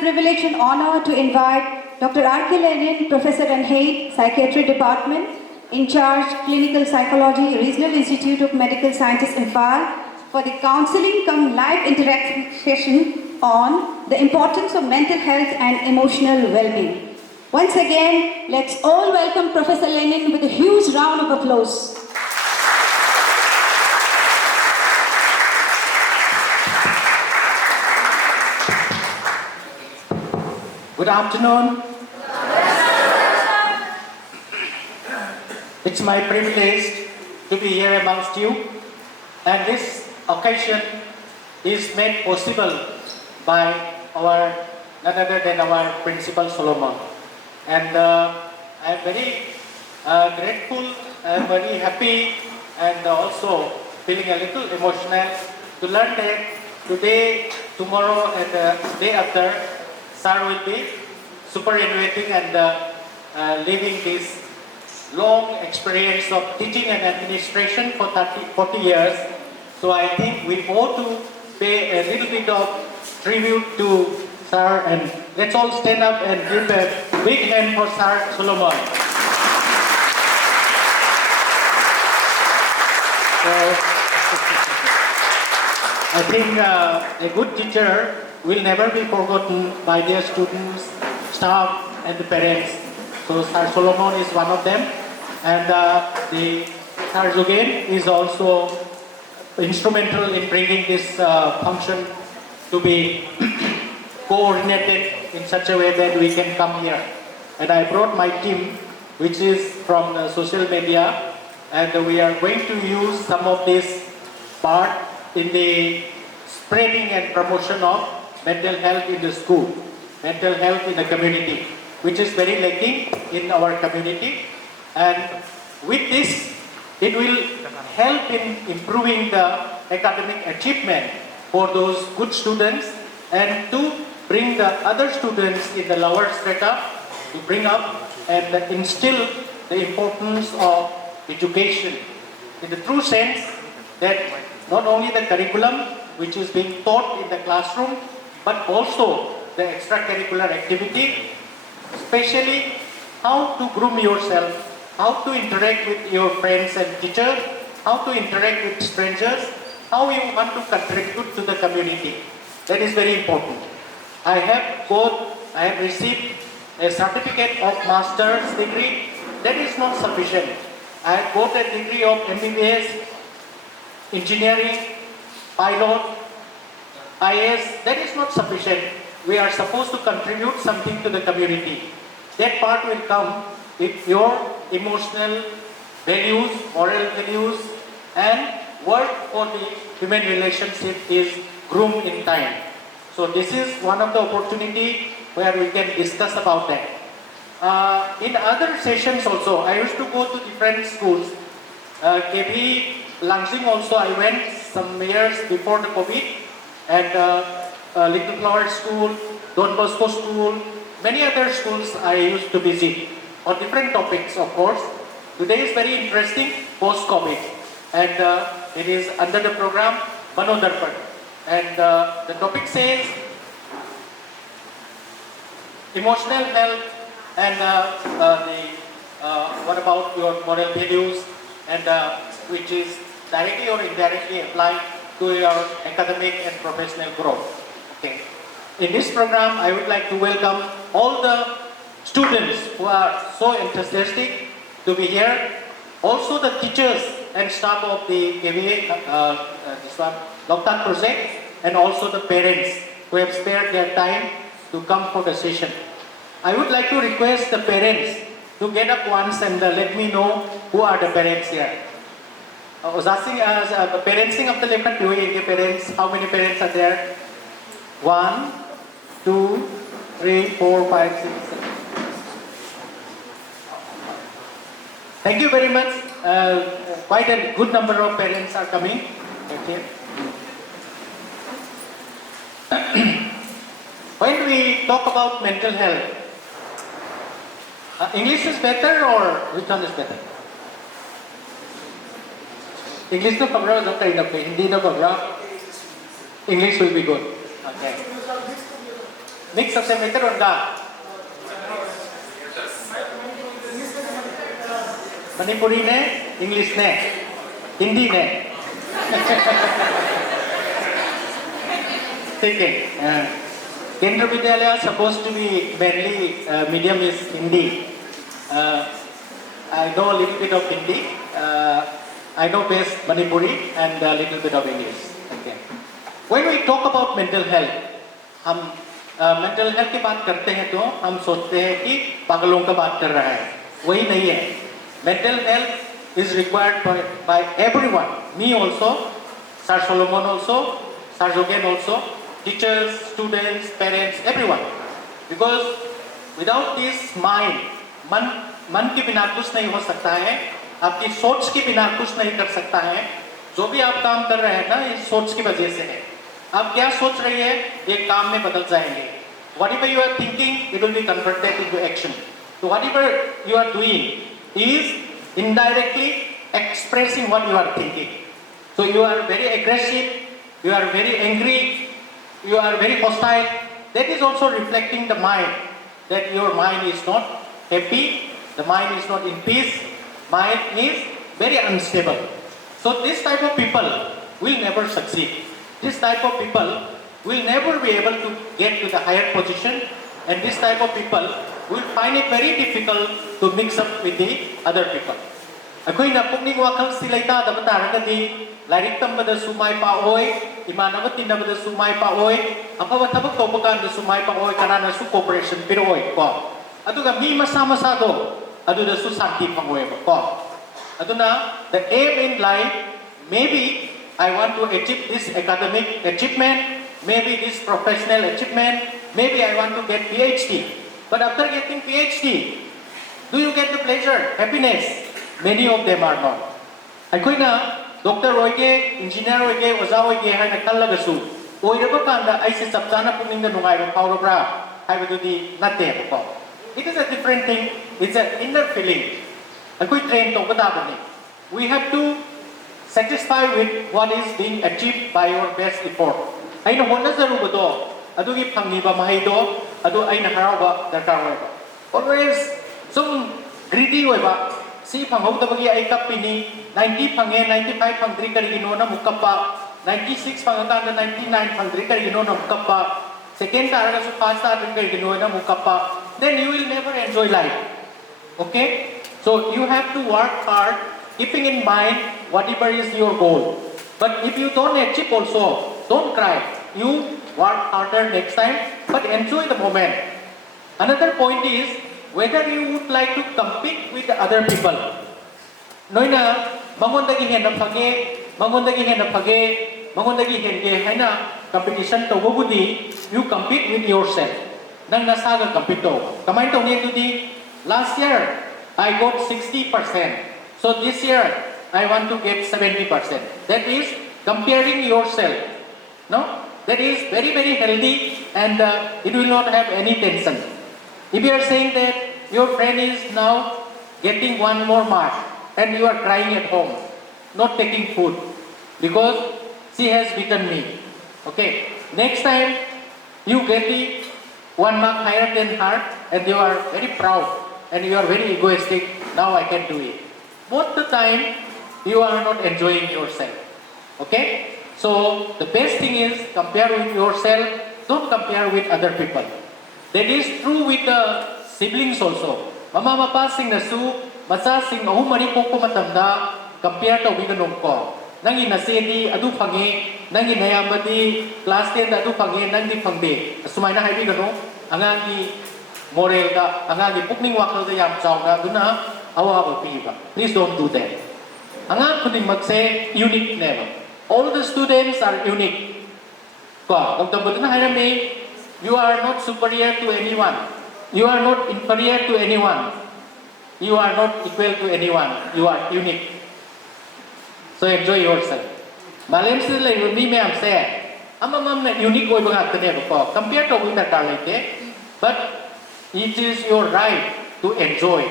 privilege and honor to invite Dr. R.K. Lenin, Professor and Head, Psychiatry Department, in charge, Clinical Psychology, Regional Institute of Medical Sciences, Imphal, for the counseling cum live interaction session on the importance of mental health and emotional well-being. Once again, let's all welcome Professor Lenin with a huge round of applause. Good afternoon. It's my privilege to be here amongst you, and this occasion is made possible by none other than our Principal Solomon. And I'm very grateful, I'm very happy, and also feeling a little emotional to learn that today, tomorrow, and the day after, Sir will be superannuating and living this long experience of teaching and administration for 40 years. So I think we ought to pay a little bit of tribute to Sir, and let's all stand up and give a big hand for Sir Solomon. So I think a good teacher will never be forgotten by their students, staff, and the parents. So Sir Solomon is one of them, and the Sir Jogen is also instrumental in bringing this function to be coordinated in such a way that we can come here. And I brought my team, which is from the social media, and we are going to use some of this part in the spreading and promotion of mental health in the school, mental health in the community, which is very lacking in our community. And with this, it will help in improving the academic achievement for those good students, and to bring the other students in the lower strata to bring up and instill the importance of education in the true sense that not only the curriculum which is being taught in the classroom, but also the extracurricular activity, especially how to groom yourself, how to interact with your friends and teachers, how to interact with strangers, how you want to contribute to the community. That is very important. I have received a certificate of master's degree. That is not sufficient. I have got a degree of MBBS, engineering, pilot, IS. That is not sufficient. We are supposed to contribute something to the community. That part will come if your emotional values, moral values, and work for the human relationship is groomed in time. So this is one of the opportunity where we can discuss about that. In other sessions also, I used to go to different schools. KB Langsing also I went some years before the COVID, and Little Flower School, Don Bosco School, many other schools I used to visit on different topics, of course. Today is very interesting, post-COVID, and it is under the program Manodarpan. And the topic says emotional health and what about your moral values, and which is directly or indirectly applied to your academic and professional growth. Okay. In this program, I would like to welcome all the students who are so enthusiastic to be here, also the teachers and staff of the KVA, Loktak project, and also the parents who have spared their time to come for the session. I would like to request the parents to get up once and let me know who are the parents here. Parentsing of the lepan parents, how many parents are there? 1, 2, 3, 4, 5, 6, 7. Thank you very much. Quite a good number of parents are coming. Okay. When we talk about mental health, English is better or which one is better? English no pabra no kayo na Hindi no pabra. English will be good. Okay. mix of sem iteron ga Manipuri ne English ne Hindi ne ठीक है Kendriya Vidyalaya is supposed to be mainly medium is Hindi. I know a little bit of Hindi. I know best Manipuri and a little bit of English. Okay. When we talk about mental health, हम mental health की बात करते हैं तो हम सोचते हैं कि पागलों का बात कर रहा है. वही नहीं है. Mental health is required by everyone. Me also, Sir Solomon also, Sir Jogen also. Teachers, students, parents, everyone. Because without this mind, मन के बिना कुछ नहीं हो सकता है, आपकी सोच के बिना कुछ नहीं कर सकता है. जो भी आप काम कर रहे हैं ना, इस सोच की वजह से है. आप क्या सोच रही है, ये काम में बदल जाएंगे. Whatever you are thinking, it will be converted into action. So whatever you are doing is indirectly expressing what you are thinking. So you are very aggressive, you are very angry, you are very hostile. That is also reflecting the mind, that your mind is not happy, the mind is not in peace, mind is very unstable. So this type of people will never succeed. This type of people will never be able to get to the higher position, and this type of people will find it very difficult to mix up with the other people. ꯑꯩꯈꯣꯏꯅ ꯄꯨꯛꯅꯤꯡ ꯋꯥꯈꯜ ꯁꯤ ꯂꯩꯇꯥꯗꯕ ꯇꯥꯔꯒꯗꯤ ꯂꯥꯏꯔꯤꯛ ꯇꯝꯕꯗꯁꯨ ꯃꯥꯏ ꯄꯥꯛꯑꯣꯏ, ꯏꯃꯥꯟꯅꯕ ꯇꯤꯟꯅꯕꯗꯁꯨ ꯃꯥꯏ ꯄꯥꯛꯑꯣꯏ, ꯑꯐꯕ ꯊꯕꯛ ꯇꯧꯕ ꯀꯥꯟꯗꯁꯨ ꯃꯥꯏ ꯄꯥꯛꯑꯣꯏ, ꯀꯅꯥꯅꯁꯨ ꯀooperation ꯄꯤꯔꯛꯑꯣꯏ ꯀꯣ. ꯑꯗꯨꯒ ꯃꯤ ꯃꯁꯥ ꯃꯁꯥꯗꯣ ꯑꯗꯨꯗꯁꯨ ꯁꯥꯟꯇꯤ ꯐꯪꯉꯣꯏꯕ ꯀꯣ. ꯑꯗꯨꯅ the aim in life, maybe I want to achieve this academic achievement, maybe this professional achievement, maybe I want to get PhD. But after getting PhD, do you get the pleasure, happiness? Many of them are not. ꯑꯩꯈꯣꯏꯅ doctor ꯑꯣꯏꯒꯦ, engineer ꯑꯣꯏꯒꯦ, ꯑꯣꯖꯥ ꯑꯣꯏꯒꯦ ꯍꯥꯏꯅ ꯈꯜꯂꯒꯁꯨ ꯑꯣꯏꯔꯕ ꯀꯥꯟꯗ ꯑꯩꯁꯦ ꯆꯞ ꯆꯥꯅ ꯄꯨꯛꯅꯤꯡꯗ ꯅꯨꯡꯉꯥꯏꯕ ꯐꯥꯎꯔꯕ꯭ꯔꯥ ꯍꯥꯏꯕꯗꯨꯗꯤ ꯅꯠꯇꯦꯕꯀꯣ. It is a different thing. It's an inner feeling. ꯑꯩꯈꯣꯏ train ꯇꯧꯕ ꯇꯥꯕꯅꯤ. We have to satisfy with what is being achieved by your best effort. ꯑꯩꯅ ꯍꯣꯠꯅꯖꯔꯨꯕꯗꯣ ꯑꯗꯨꯒꯤ ꯐꯪꯉꯤꯕ ꯃꯍꯩꯗꯣ ꯑꯗꯨ ꯑꯩꯅ ꯍꯔꯥꯎꯕ ꯗꯔꯀꯥꯔ ꯑꯣꯏꯕ. Always ꯁꯨꯝ greedy ꯑꯣꯏꯕ. ꯁꯤ ꯐꯪꯍꯧꯗꯕꯒꯤ ꯑꯩ ꯀꯞꯄꯤꯅꯤ. 90 ꯐꯪꯉꯦ, 95 ꯐꯪꯗ꯭ꯔꯤ ꯀꯔꯤꯒꯤꯅꯣꯅ ꯑꯃꯨꯛ ꯀꯞꯄ. 96 ꯐꯪꯉꯀꯥꯟꯗ 99 ꯐꯪꯗ꯭ꯔꯤ ꯀꯔꯤꯒꯤꯅꯣꯅ ꯑꯃꯨꯛ ꯀꯞꯄ. Second ꯇꯥꯔꯒꯁꯨ first ꯇꯥꯗ꯭ꯔꯤ ꯀꯔꯤꯒꯤꯅꯣꯅ ꯑꯃꯨꯛ ꯀꯞꯄ. Then you will never enjoy life. Okay? So you have to work hard, keeping in mind whatever is your goal. But if you don't achieve also, don't cry. You work harder next time, but enjoy the moment. Another point is whether you would like to compete with the other people. Noina mangondagi henna phage, mangondagi henna phage, mangondagi henge haina competition tawbudi, you compete with yourself. Nang nasaga compete to. Kamay to ni tudi last year I got 60%. So this year I want to get 70%. That is comparing yourself. No? That is very, very healthy, and it will not have any tension. If you are saying that your friend is now getting one more mark and you are crying at home, not taking food because she has beaten me. Okay, next time you get the one mark higher than her and you are very proud and you are very egoistic, now I can do it. Both the time you are not enjoying yourself. Okay? So the best thing is compare with yourself, don't compare with other people. That is true with the siblings also. Mama mapa sing nasu, macha sing ahum mari pokko matamda compare to biganong ko. Nangi nasedi adu phange, nangi nayamadi class 10 adu phange, nangi phangde. Sumai na haibi gano, angangi moral da, angangi pukning wakal da yam chaw da, duna awa ba piba. Please don't do that. Angang kuning magse unique never. All the students are unique. You are not superior to anyone. You are not inferior to anyone. You are not equal to anyone. You are unique. So enjoy yourself. Malem se le mi me am say, amam na unique oi bang atne ko. Compare to with that like, but it is your right to enjoy.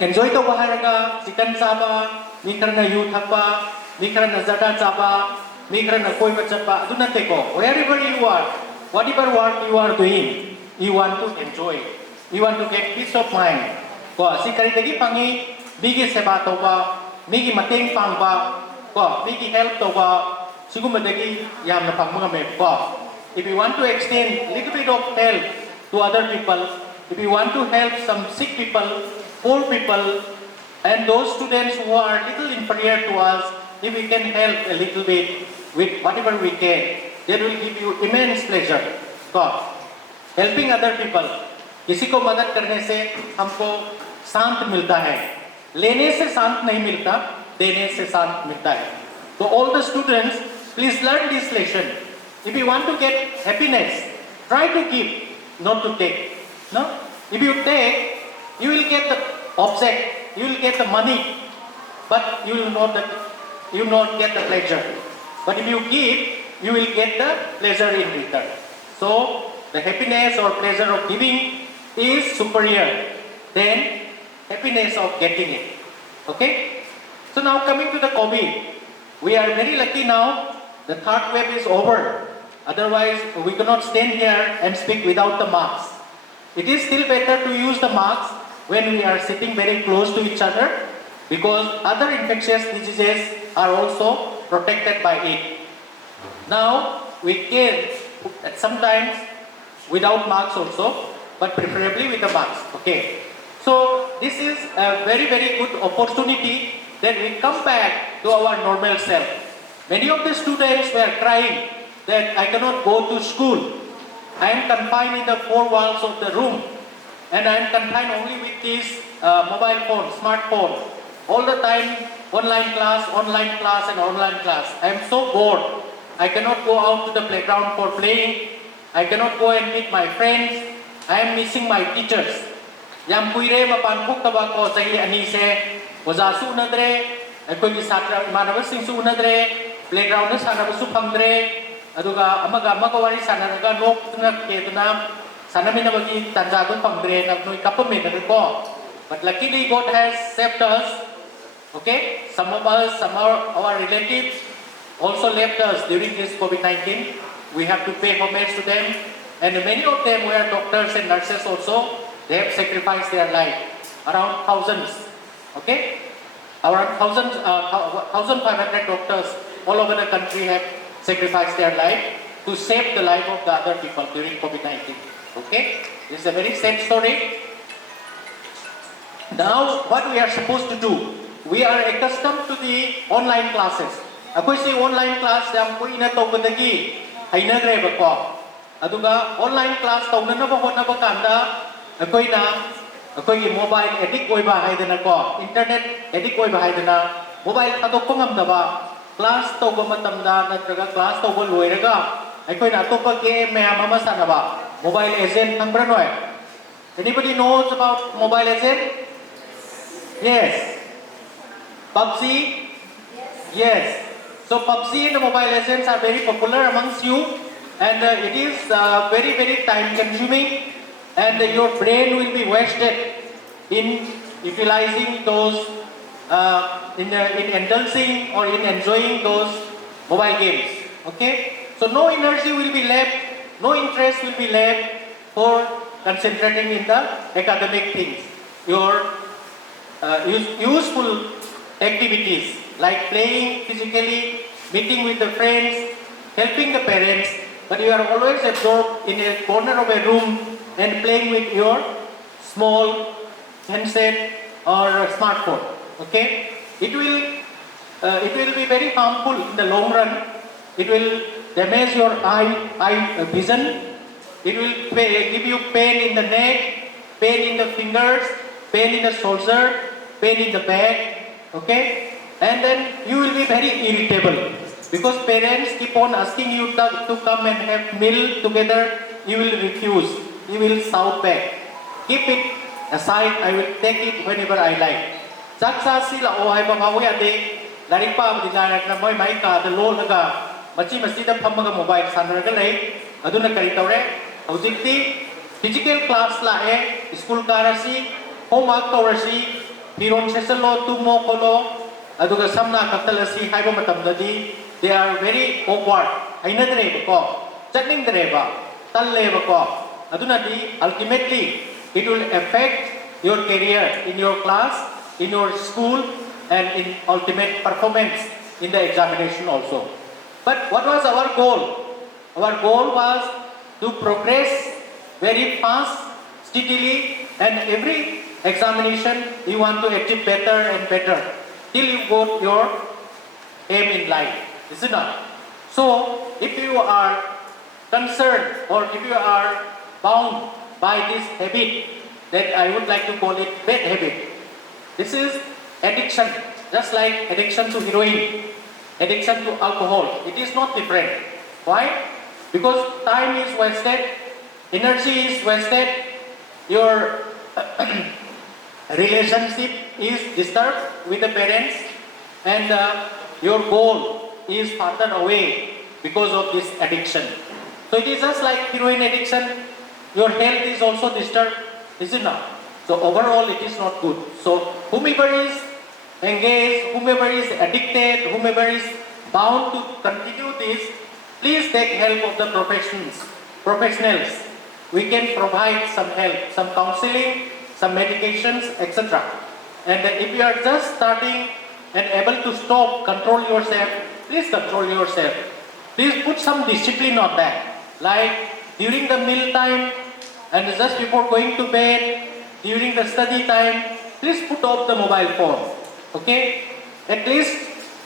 Enjoy to baharaga, chicken saba, mikra na youth hapa. Mikra na zada chapa, mikra na koi chapa, do not take off. Wherever you are, whatever work you are doing, you want to enjoy. You want to get peace of mind. Ko si kari dagi pangi bigi seba toba, bigi mateng pangba, ko bigi help toba, siguma dagi yam na pangmunga me ko. If you want to extend little bit of help to other people, if you want to help some sick people, poor people, and those students who are little inferior to us, if we can help a little bit with whatever we can, that will give you immense pleasure. God, helping other people, किसी को मदद करने से हमको शांत मिलता है, लेने से शांत नहीं मिलता, देने से शांत मिलता है. So all the students, please learn this lesson. If you want to get happiness, try to give, not to take. No? If you take, you will get the object, you will get the money, but you will not get the pleasure. But if you give, you will get the pleasure in return. So the happiness or pleasure of giving is superior than happiness of getting it. Okay? So now coming to the COVID, we are very lucky now. The third wave is over. Otherwise, we cannot stand here and speak without the mask. It is still better to use the mask when we are sitting very close to each other, because other infectious diseases are also protected by it. Now, we can sometimes without mask also, but preferably with a mask. Okay. So, this is a very, very good opportunity that we come back to our normal self. Many of the students were crying that I cannot go to school. I am confined in the four walls of the room, and I am confined only with this mobile phone, smartphone. All the time, online class, and online class. I am so bored. I cannot go out to the playground for playing. I cannot go and meet my friends. I am missing my teachers. Yam kuire mapan puk tabako sahi ani se wazasu unadre, akoi ki satra manava singsu unadre, playground na sana basu pangdre. Aduga amaga wari sana naga nok na ketuna sana mina bagi tanja dun pangdre na noi kapame na ko. But luckily God has saved us. Okay, some of us, some of our relatives also left us during this COVID-19. We have to pay homage to them, and many of them were doctors and nurses also. They have sacrificed their life, around thousands. Okay, around 1,500 doctors all over the country have sacrificed their life to save the life of the other people during COVID-19. Okay, this is a very sad story. Now, what we are supposed to do? We are accustomed to the online classes. Ako si online class dam ko ina to badagi haina greba ko. Aduga online class to na ba hona ba kanda ako mobile edit oi ba haidana ko. Internet edit oi ba haidana. Mobile thadok ko ngamda ba. Class to ba matamda natraga class to ba loiraga. Ako na to pa game mama sana ba. Mobile Legend hangbra noy. Anybody knows about Mobile Legend? Yes. PUBG? Yes. So PUBG and Mobile Legends are very popular amongst you, and it is very, very time consuming, and your brain will be wasted in utilizing those, in indulging or in enjoying those mobile games. Okay? So no energy will be left, no interest will be left for concentrating in the academic things. Your useful activities like playing physically, meeting with the friends, helping the parents, but you are always absorbed in a corner of a room and playing with your small handset or smartphone. Okay, it will be very harmful in the long run. It will damage your eye vision. It will give you pain in the neck, pain in the fingers, pain in the shoulder, pain in the back. Okay, and then you will be very irritable because parents keep on asking you to come and have meal together. You will refuse. You will shout back. Keep it aside. I will take it whenever I like. Saksa sila o hay babawi ade. Larik pa abdilanak na moy mai ka the low laga. Machi masida pamaga mobile sanaraga lay. Aduna karitore. Hujikti physical class la e school karasi homework kawarasi. Piron sesalo tumo kolo aduga samna katalasi haiba matamdadi they are very awkward. Haina dreba ko chatning dreba tan leba ko aduna di ultimately it will affect your career in your class, in your school, and in ultimate performance in the examination also. But what was our goal? Our goal was to progress very fast, steadily, and every examination you want to achieve better and better till you got your aim in life, is it not? So, if you are concerned or if you are bound by this habit, that I would like to call it bad habit. This is addiction, just like addiction to heroin, addiction to alcohol. It is not different. Why? Because time is wasted, energy is wasted, your relationship is disturbed with the parents, and your goal is further away because of this addiction. So it is just like heroin addiction, your health is also disturbed, is it not? So overall it is not good. So whomever is engaged, whomever is addicted, whomever is bound to continue this, please take help of the professionals. We can provide some help, some counseling, some medications, etc. And if you are just starting and able to stop, control yourself, please control yourself. Please put some discipline on that. Like during the meal time and just before going to bed, during the study time, please put off the mobile phone. Okay? At least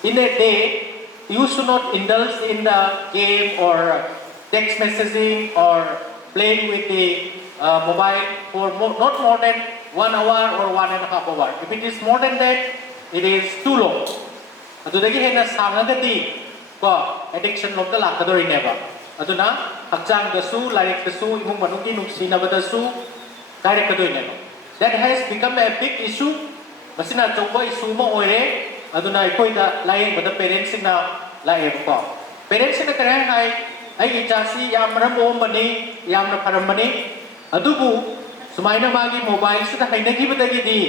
in a day, you should not indulge in the game or text messaging or playing with the mobile for not more than 1 hour or 1.5 hours. If it is more than that, it is too long. Adudagi hena sangagati ko addiction lom da lakadori neba. Aduna hakjang dasu, larik dasu, imung manuki nuksina badasu, direct kadoi neba. That has become a big issue. Masina chokbo issue mo oire. Aduna ikoi da lain bada parents na lain ko. Parents na kaya ay ijasi yam ramo mani, yam na paramani. Adubu sumaina magi mobile sa hainagi badagi di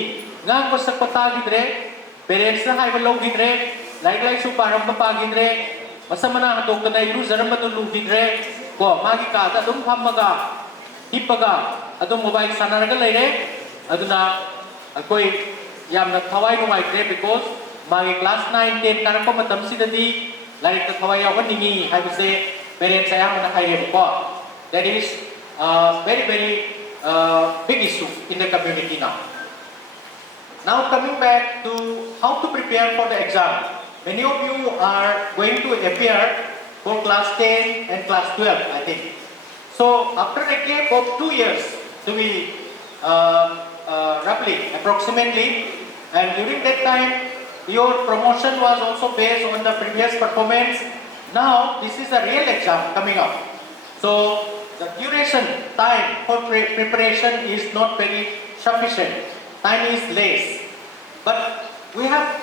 ngang ko sa kota gidre. Parents na hay balaw gidre. Like su param papagidre. Masama na hatok na ilu zaram matulu gidre. Ko magi ka ta dum phamaga hipaga adum mobile sanaraga leire. Aduna akoi yamna thawai numai gre because magi class 9 10 karako matam sidadi like the thawai yawan ningi haibse parents ayam na haire ko. That is very big issue in the community now. Now coming back to how to prepare for the exam. Many of you are going to appear for class 10 and class 12, I think. So after a gap of 2 years, to be roughly, approximately, and during that time, your promotion was also based on the previous performance. Now, this is a real exam coming up. So, the duration, time for preparation is not very sufficient. Time is less. But we have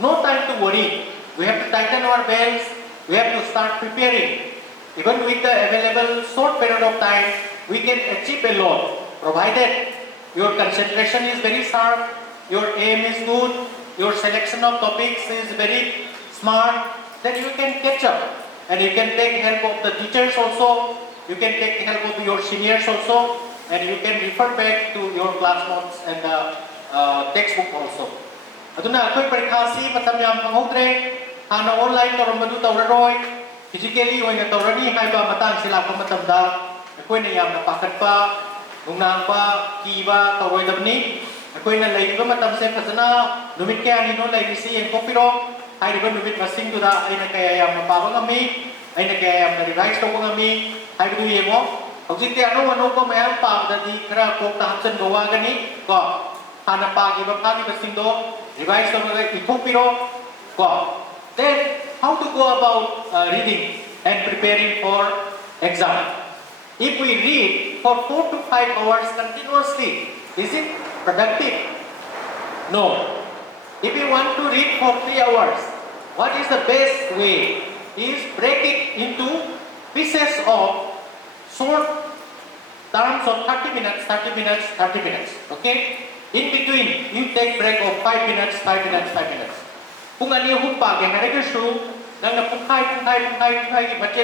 no time to worry. We have to tighten our belts. We have to start preparing. Even with the available short period of time, we can achieve a lot, provided your concentration is very sharp, your aim is good, your selection of topics is very smart, then you can catch up. And you can take help of the teachers also, you can take help of your seniors also, and you can refer back to your class notes and the textbook also. Aduna akoy parikha si matam yam panghodre hana online torambadu tawraroi physically oina tawrani haiba matang sila ko matamda akoy na yam na pakat pa nungnang pa kiba tawroi dabni akoy na lay ba matam se phasana numit kaya nino lay si en kopiro hai ba numit masing tu da ai na kaya yam mapawang ami ai na kaya yam na revise to ami hai du yemo hojik te ano ko mayam pa da di khara ko ta hapsan gowa gani ko hana pa gi ba pa gi basing do revise to ipupiro ko. Then how to go about reading and preparing for exam? If we read for 4 to 5 hours continuously, is it productive? No. If you want to read for 3 hours, what is the best way? Is break it into pieces of short terms of 30 minutes, 30 minutes, 30 minutes. Okay? In between, you take break of 5 minutes, 5 minutes, 5 minutes. Kung ano yung pag, yung harap yung nang na pungkay,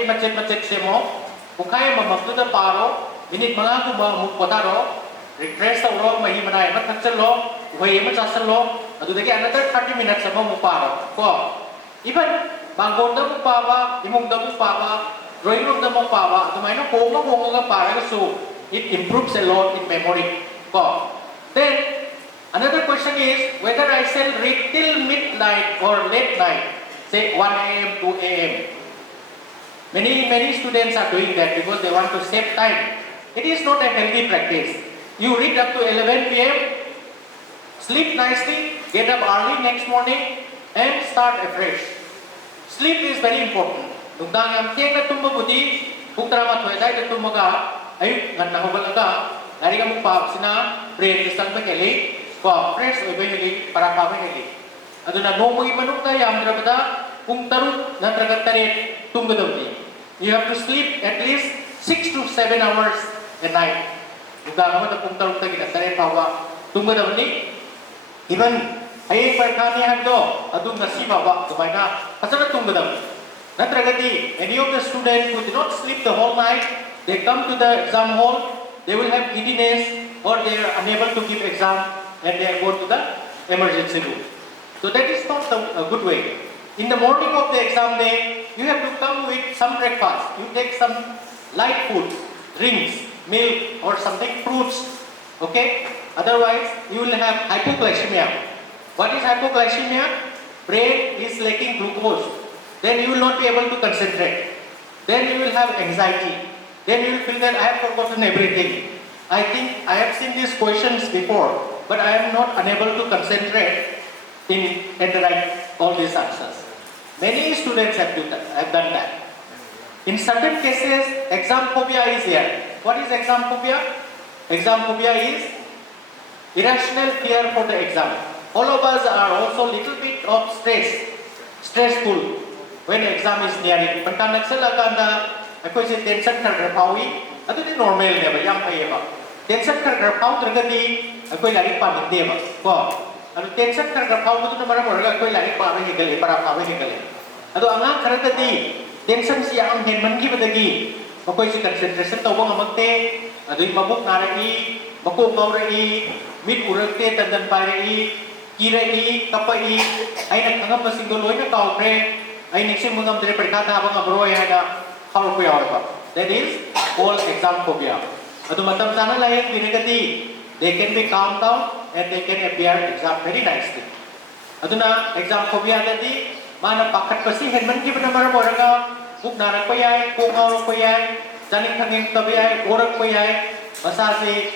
macet semo, Pukhri mamamtuda paro, minute mga kumamuk potaro, refresh the rock, mahimanay, matakalo, way matasalo, adudagi another 30 minutes sa mamuparo. Ko, even banggon na mupaba, imong na mupaba, drawing room na mupaba, tumay na kung nga para so it improves a lot in memory. Ko. Then another question is whether I shall read till midnight or late night, say 1 a.m. 2 a.m. Many students are doing that because they want to save time. It is not a healthy practice. You read up to 11 p.m., sleep nicely, get up early next morning, and start afresh. Sleep is very important. Nungdang ang tiyan na tumabudi, kung taramat mo ay tumaga, ay nganahubal aga, lari ka mong pahap sina, brain isang pagkali, fresh o iba hili, para kami hili. Ado na nomo imanong tayo, ang drabada, kung tarot na dragatarit, tunggadam di. You have to sleep at least 6 to 7 hours a night. Nungdang naman na kung tarot tayo, ginatarit, pawa, tunggadam di. Even, ay perkanihan do, adung nasiba ba, tumay na, kasana tunggadam. Natragati, any of the students who do not sleep the whole night, they come to the exam hall, they will have giddiness or they are unable to give exam and they go to the emergency room. So that is not a good way. In the morning of the exam day, you have to come with some breakfast. You take some light food, drinks, milk or something, fruits. Okay? Otherwise, you will have hypoglycemia. What is hypoglycemia? Brain is lacking glucose. Then you will not be able to concentrate. Then you will have anxiety. Then you will feel that I have forgotten everything. I think I have seen these questions before, but I am not unable to concentrate and write all these answers. Many students have done that. In certain cases, exam phobia is there. What is exam phobia? Exam phobia is irrational fear for the exam. All of us are also little bit of stressful when exam is nearing. Pagka nagsalaga na ako si tension kargrapawi, ato di normal na ba? Yang kaya ba? Tension kargrapaw talaga di ako lagi pa hindi ba? Ko. Ano tension kargrapaw mo to na maramo ako lagi pa ang higali para pa higali. Ato ang karata di tension siya ang henman gi badagi. Ako si concentration to ba magte, ato mabuk na rai, mako mau rai, mid uragte tandan pa rai, kirai, kapai, ay nagkangam masingoloy na kaupre, ay nixing mga mga perkata habang abroy na that is called exam phobia. Ado matam sana lain binigati, they can be calmed down and they can appear exam very nicely. Ado na exam phobia tadi mana pakat pasi henman ki bana mara moraga buk narak payai kung aurok payai janing thanging tabiyai orak payai masasi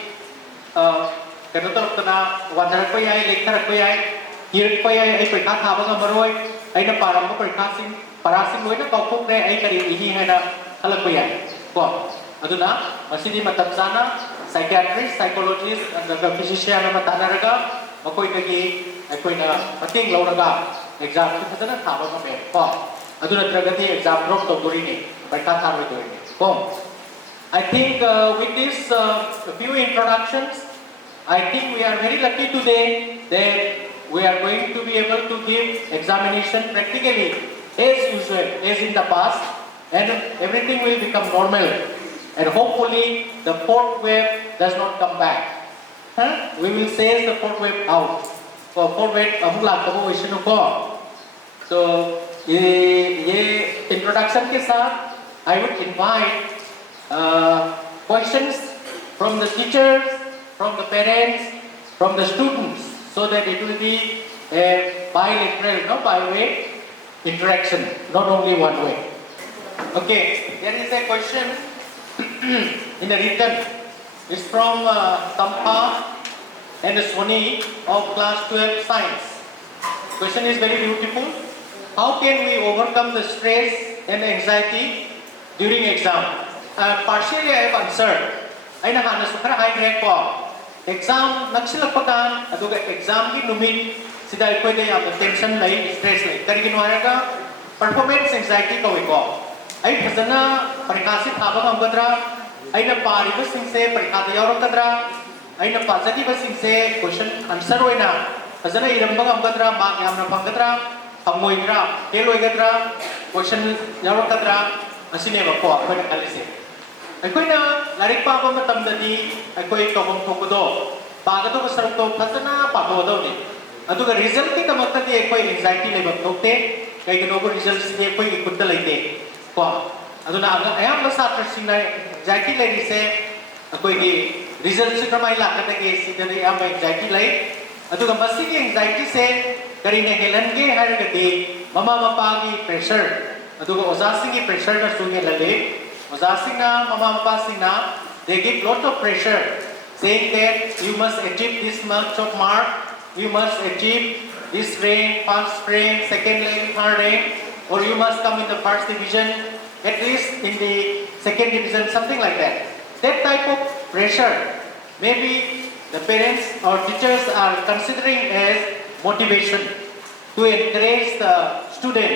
kanotor tana wandarak payai lektarak payai hirik payai ay perkat habang amaroy ay na parang mo perkasin parasing loy na kaupok na ay kari ihihay na kalagpayan. Ko, ado na, masini matabsana, psychiatrist, psychologist, and the physician na matanaraga, makoy ako'y na pating law naga, exam, ito na tama kami. Ko, ado na dragati, exam drop to durini, pagkataro durini. Ko, I think with this few introductions, I think we are very lucky today that we are going to be able to give examination practically as usual, as in the past, and everything will become normal. And hopefully, the fourth wave does not come back. We will chase the fourth wave out. So, fourth wave, so, ये introduction के साथ, I would invite questions from the teachers, from the parents, from the students, so that it will be a bilateral, no, bi-way interaction, not only one way. Okay, there is a question in the written. It's from Tampa and Swani of class 12 science. Question is very beautiful. How can we overcome the stress and anxiety during exam? Partially I have answered. Ay nakanas ko kaya ay ko. Exam nagsilagpakan aduga exam gi numit sida pwede yung tension lay stress lay kari ginwara ka performance anxiety ko ay phasana parikasit habang ang gadra ay napari ba singse parikata yaw kadra ay napazati ba singse question answer way na phasana irambang ang gadra ma yam na panggadra pangmoy gadra keloy gadra question yaw kadra asine ba ko ako nakalisi ꯑꯩꯈꯣꯏꯅ ꯂꯥꯏꯔꯤꯛ ꯄꯥꯕ ꯃꯇꯝꯗꯗꯤ ꯑꯩꯈꯣꯏ ꯇꯧꯐꯝ ꯊꯣꯛꯄꯗꯣ ꯄꯥꯒꯗꯧꯕ ꯁꯔꯨꯛꯇꯣ ꯐꯖꯅ ꯄꯥꯊꯣꯛꯀꯗꯧꯅꯤ ꯑꯗꯨꯒ ꯔꯤꯖꯜꯠꯀꯤꯗꯃꯛꯇꯗꯤ ꯑꯩꯈꯣꯏ ꯑꯦꯡꯖꯥꯏꯇꯤ ꯂꯩꯐꯝ ꯊꯣꯛꯇꯦ ꯀꯩꯒꯤꯅꯣꯕ ꯔꯤꯖꯜꯠꯁꯤꯗꯤ ꯑꯩꯈꯣꯏꯒꯤ ꯈꯨꯠꯇ ꯂꯩꯇꯦ ꯀꯣ ꯑꯗꯨꯅ ꯑꯌꯥꯝꯕ ꯁꯥꯇ꯭ꯔꯁꯤꯡꯅ ꯑꯦꯡꯖꯥꯏꯇꯤ ꯂꯩꯔꯤꯁꯦ ꯑꯩꯈꯣꯏꯒꯤ ꯔꯤꯖꯜꯠꯁꯤ ꯀꯃꯥꯏꯅ ꯂꯥꯛꯀꯗꯒꯦ ꯁꯤꯗꯗꯤ ꯑꯌꯥꯝꯕ ꯑꯦꯡꯖꯥꯏꯇꯤ ꯂꯩ ꯑꯗꯨꯒ ꯃꯁꯤꯒꯤ ꯑꯦꯡꯖꯥꯏꯇꯤꯁꯦ ꯀꯔꯤꯅ ꯍꯦꯜꯍꯟꯒꯦ ꯍꯥꯏꯔꯒꯗꯤ ꯃꯃꯥ ꯃꯄꯥꯒꯤ ꯄ꯭ꯔꯦꯁꯔ ꯑꯗꯨꯒ ꯑꯣꯖꯥꯁꯤꯡꯒꯤ ꯄ꯭ꯔꯦꯁꯔꯅꯁꯨ ꯍꯦꯜꯍꯜꯂꯤ ꯑꯣꯖꯥꯁꯤꯡꯅ mama mapasingna they give lot of pressure saying that you must achieve this much of mark you must achieve this rank first rank second rank third rank or you must come in the first division at least in the second division something like that that type of pressure maybe the parents or teachers are considering as motivation to encourage the student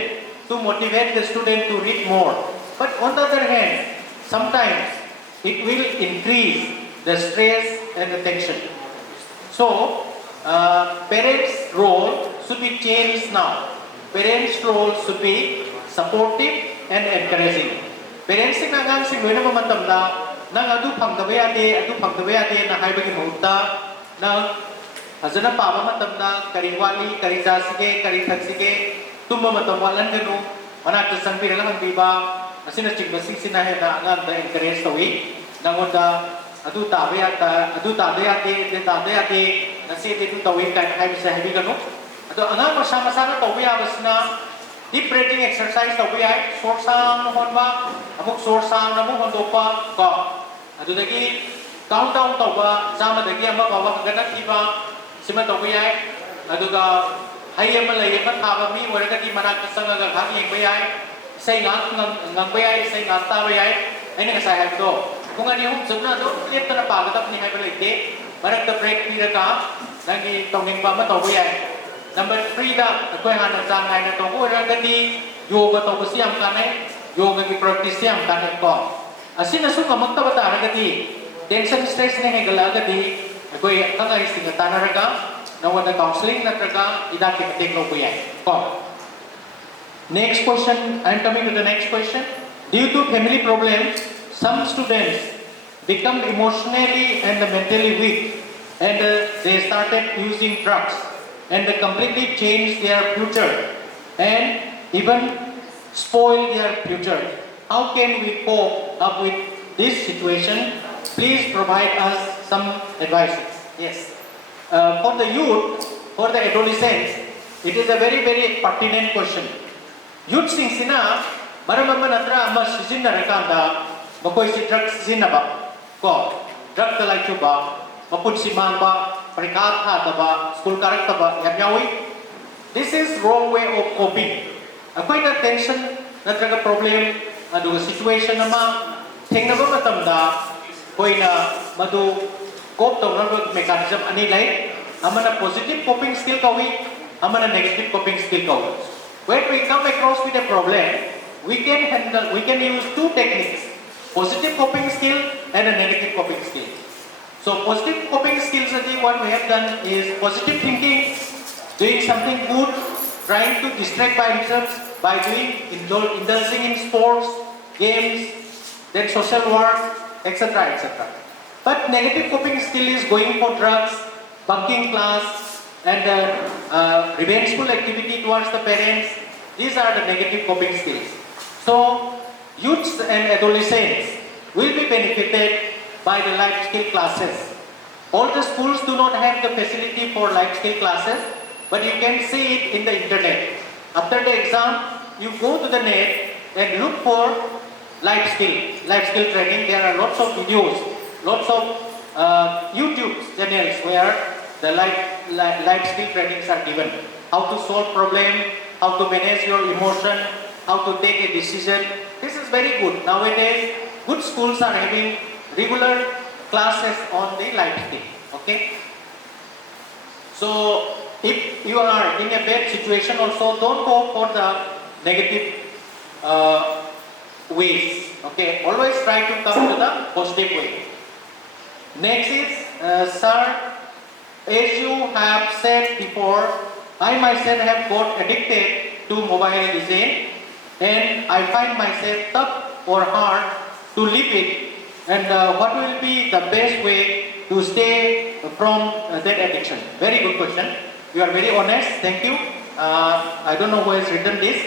to motivate the student to read more but on the other hand sometimes it will increase the stress and the tension so parents role should be changed now parents role should be supportive and encouraging parents sing angang sing loina ma matamda nang adu phangdaba yade na haibagi mahutta na fazana paba matamda kari wali kari jasige kari thaksige tumba matam walan ganu manakta sangbiraga hangbiba asina chimbasing sina hena angang da encourage tawi nangonda adu tabe yate nasi de tu tawi kai haibisa haibi ganu ado angang masama sana tawi abasna deep breathing exercise tawi ai sorsang honba amuk sorsang namu hondopa ko adudagi countdown tawba sama dagi ama bawa hangana tiba sima tawi ai aduga hayama layama thaba mi waragati manakta sangaga khang yengbai ai say ngang bay ai say ngang ta bay ai aina ka sai do kung ani hum chuna do clear ta na pagadap ni hai balai te marak ta break pira ka nangi tonging pa ma to bay ai number 3 da koi han na chang ai na to ko ra gati yoga to ko siam ka nai yoga ki practice siam ka nai ko asina su ka makta bata ra gati tension stress ne he gala gati koi kang ai singa ta na ra ka nawada counseling na tra ka ida ki patek no bay ai ko Next question, I am coming to the next question. Due to family problems, some students become emotionally and mentally weak and they started using drugs and they completely change their future and even spoil their future. How can we cope up with this situation? Please provide us some advice. Yes. For the youth, for the adolescents, it is a very, very pertinent question. Youth sing sina maramama natra ama sijinna rakanda makoi si drug sijinna ba ko drug ta lai chuba mapun si mangba parika tha ta ba school karak ta ba yawi this is wrong way of coping akoi na tension natra ka problem adu situation ama thengna ba matam da koi na madu cope to na mechanism ani lai amana positive coping skill kawi amana negative coping skill kawi when we come across with a problem, we can use two techniques, positive coping skill and a negative coping skill. So positive coping skills, what we have done is positive thinking, doing something good, trying to distract by ourselves by indulging in sports, games, then social work, etc. etc. But negative coping skill is going for drugs, bunking class, and revengeful activity towards the parents. These are the negative coping skills. So youths and adolescents will be benefited by the life skill classes. All the schools do not have the facility for life skill classes, but you can see it in the internet. After the exam, you go to the net and look for life skill training. There are lots of videos, lots of YouTube channels where the life skill trainings are given. How to solve problem, how to manage your emotion, how to take a decision. This is very good. Nowadays, good schools are having regular classes on the life skill. Okay. So, if you are in a bad situation also, don't go for the negative ways. Okay. Always try to come to the positive way. Next is, sir, as you have said before, I myself have got addicted to mobile design and I find myself tough or hard to leave it and what will be the best way to stay from that addiction? Very good question. You are very honest. Thank you. I don't know who has written this.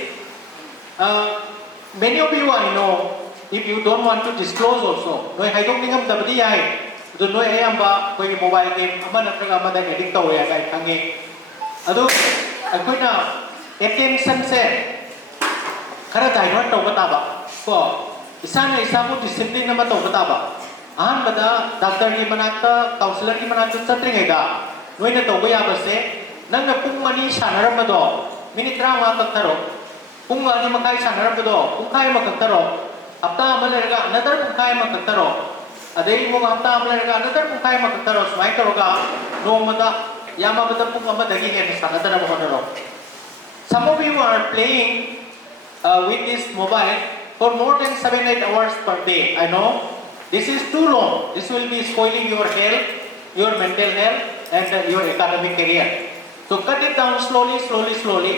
Many of you I know, if you don't want to disclose also, noi hai dong ningam dabdi ai, do noi ayamba koi mobile game ama natraga ama da addict tawe ai khange. Adu akoi na attention se khara divert taw ta ba ko isana isamu discipline nama taw ta ba ahan bada doctor ki manakta counselor ki manakta chatringai ga noi na taw ya ba se nang na pung mani sanaram ba do minute ra ma tak tharo pung mani makai sanaram ba do pung khai ma tak tharo hafta ama lerga another pung khai ma tak tharo adei mo hafta ama lerga another pung khai ma tak tharo smai tharo ga no mata yama bada pung ama dagi he sanadana mo tharo. Some of you are playing with this mobile for more than 7-8 hours per day. I know this is too long. This will be spoiling your health, your mental health, and your academic career. So cut it down slowly, slowly, slowly.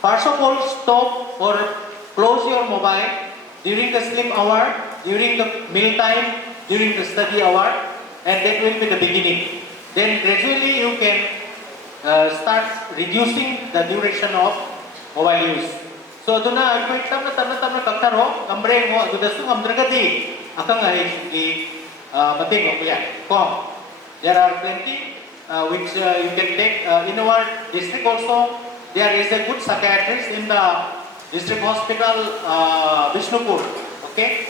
First of all, stop or close your mobile during the sleep hour, during the meal time, during the study hour, and that will be the beginning. Then gradually you can start reducing the duration of mobile use. So aduna koi tamna kaktaro kambre mo aduda su amdragati akang ai di mating mo yan. Ko there are plenty which you can take in our district also. There is a good psychiatrist in the district hospital Vishnupur. Okay,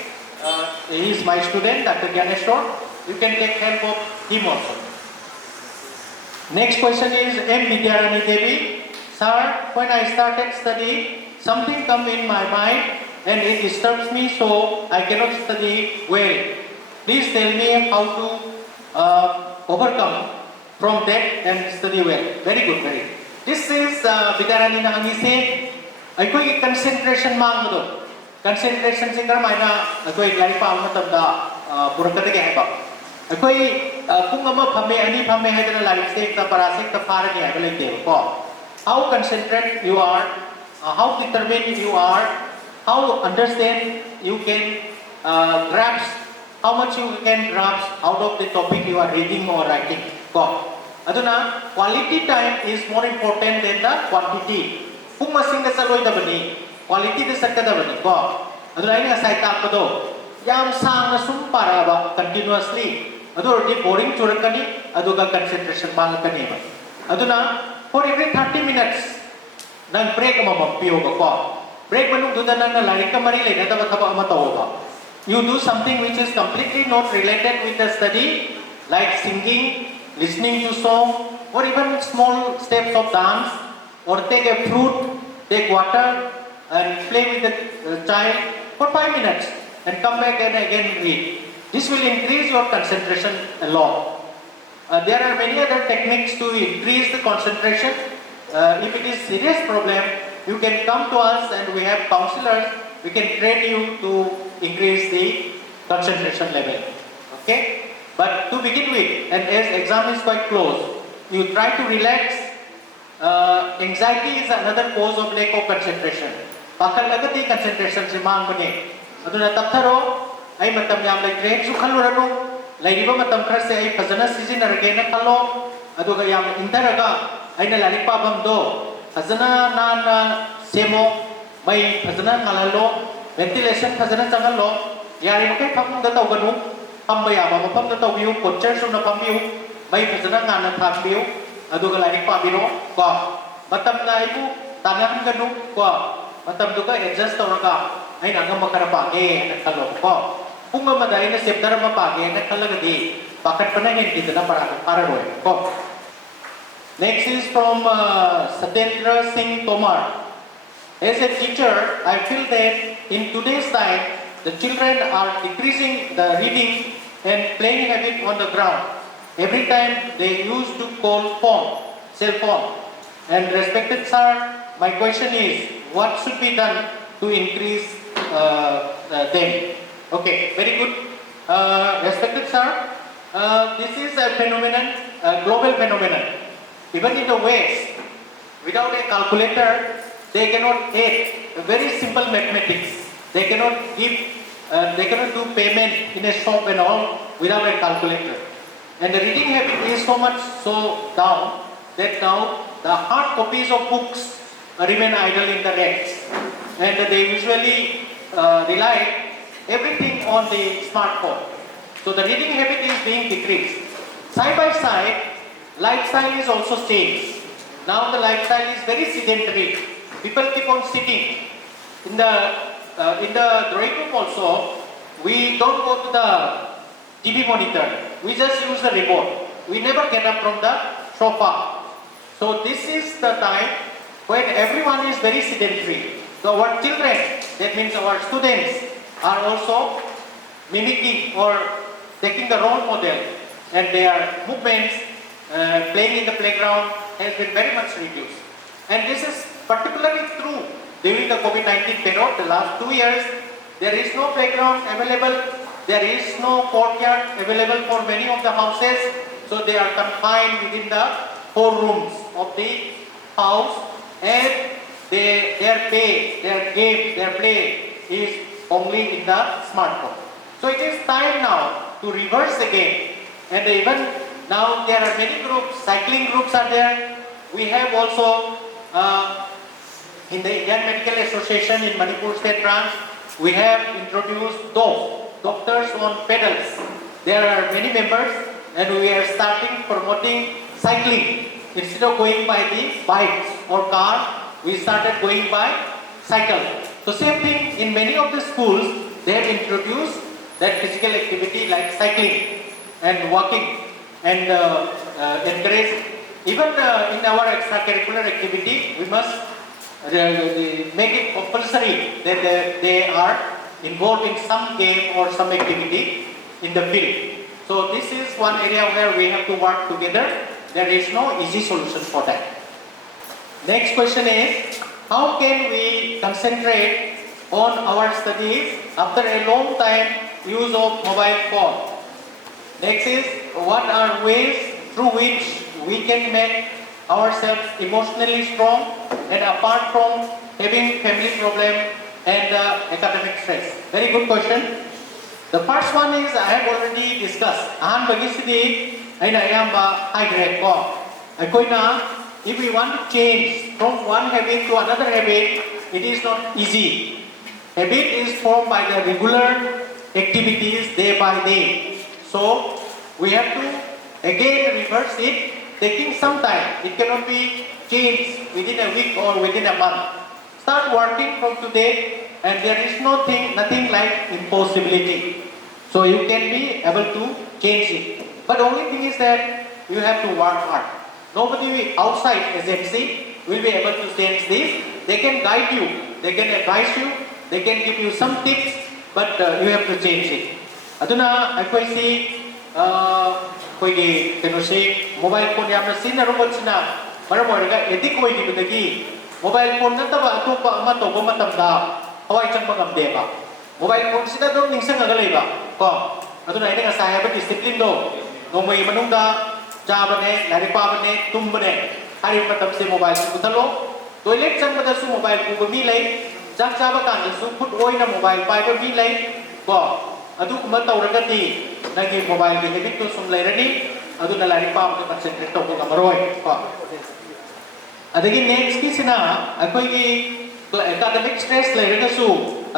he is my student, Dr. Gyaneshwar. You can take help of him also. Next question is M. Vidyalaya Devi. Sir, when I started study, something come in my mind and it disturbs me, so I cannot study well. Please tell me how to overcome from that and study well. Very good, very good. This is Vidyalaya Nangi say, I go concentration mang do. Concentration se kar maina I go like pa matabda purakate ke hai ba. I go kung ama phame ani phame hai dana like se ta parasik ta far ke hai like de ko. How concentrate you are, how determined you are, how understand you can grasp, how much you can grasp out of the topic you are reading or writing. Ko. Aduna quality time is more important than the quantity. Kung masing nasaloy da bani, quality de sakta da bani. Ko. Aduna ini asai tak pado. Yam sang nasum para ba continuously. Adu di boring churakani, adu ka concentration bangkani ba. Aduna for every 30 minutes, nang break mo magpiyo ba ko. Break manung duda nang larik ka marilay na dapat haba amataw ba. You do something which is completely not related with the study, like singing, listening to song, or even small steps of dance, or take a fruit, take water, and play with the child for 5 minutes, and come back and again read. This will increase your concentration a lot. There are many other techniques to increase the concentration. If it is serious problem, you can come to us and we have counselors. We can train you to increase the concentration level. Okay? But to begin with, and as exam is quite close, you try to relax. Anxiety is another cause of lack of concentration. Pakal lagati concentration si mang bani. Aduna taptharo ay matam yam like train su khalurano. Laiba matam khar se ay fazana sizinarage na khalo aduga yam intaraga ay nalari pa bamdo fazana na semo may fazana ngalalo ventilation fazana changalo yari mo kay phang da taw ganu pambaya ba phang da taw biu potcher sum na pambiu may fazana ngana thambiu aduga lari pa bino ko matam na ibu tangan ganu ko matam duga adjust tawraga ay nangam makarapa na khalo ko. Kung mamadali na sip na mapagi, nagkalaga di, bakit pa nangin dito na para roy. Next is from Satyendra Singh Tomar. As a teacher, I feel that in today's time, the children are decreasing the reading and playing habit on the ground. Every time they used to call cell phone. And respected sir, my question is, what should be done to increase them? Okay, very good. Respected sir, this is a phenomenon, a global phenomenon. Even in the West, without a calculator, they cannot add very simple mathematics. They cannot give they cannot do payment in a shop and all without a calculator. And the reading habit is so much so down that now the hard copies of books remain idle in the racks. And they usually rely everything on the smartphone. So the reading habit is being decreased. Side by side, lifestyle is also changed. Now the lifestyle is very sedentary. People keep on sitting. In the drawing room also, we don't go to the TV monitor. We just use the remote. We never get up from the sofa. So this is the time when everyone is very sedentary. So our children, that means our students, are also mimicking or taking the role model, and their movements, playing in the playground has been very much reduced. And this is particularly true during the COVID-19 period, the last 2 years. There is no playground available, there is no courtyard available for many of the houses, so they are confined within the 4 rooms of the house, and their play is only in the smartphone. So it is time now to reverse the game. And even now there are many groups, cycling groups are there. We have also in the Indian Medical Association in Manipur State Branch, we have introduced doctors on pedals. There are many members, and we are starting promoting cycling. Instead of going by the bikes or car, we started going by cycle. So same thing in many of the schools, they have introduced that physical activity like cycling and walking, and encourage. Even in our extracurricular activity, we must make it compulsory that they are involved in some game or some activity in the field. So this is one area where we have to work together. There is no easy solution for that. Next question is, how can we concentrate on our studies after a long time use of mobile phone? Next is, what are ways through which we can make ourselves emotionally strong and apart from having family problem and academic stress? Very good question. The first one is I have already discussed. If we want to change from one habit to another habit, it is not easy. Habit is formed by the regular activities day by day. So we have to again reverse it, taking some time. It cannot be changed within a week or within a month. Start working from today, and there is nothing like impossibility. So you can be able to change it. But the only thing is that you have to work hard. Nobody outside agency will be able to change this. They can guide you, they can advise you, they can give you some tips, but you have to change it. Aduna akoisi mobile phone yamna sinarubachina maram oiraga edik oidibadagi mobile phone nataba atopa ama toba matamda hawai changba ngamdeba. Mobile phone sida dom ningsangaga leiba ko aduna ina nga sahiba discipline do nomai manungda jabane laripabane tumbane hari matam se mobile ku thalo toilet changba su mobile ku mi lei jak jaba kan su put oina mobile pai ba mi lei ko adu kuma tauragati nangi mobile ge habit to sum leirani aduna laripab ko concentrate to ko maroi ko adagi next ki sina akoi gi academic stress leiraga su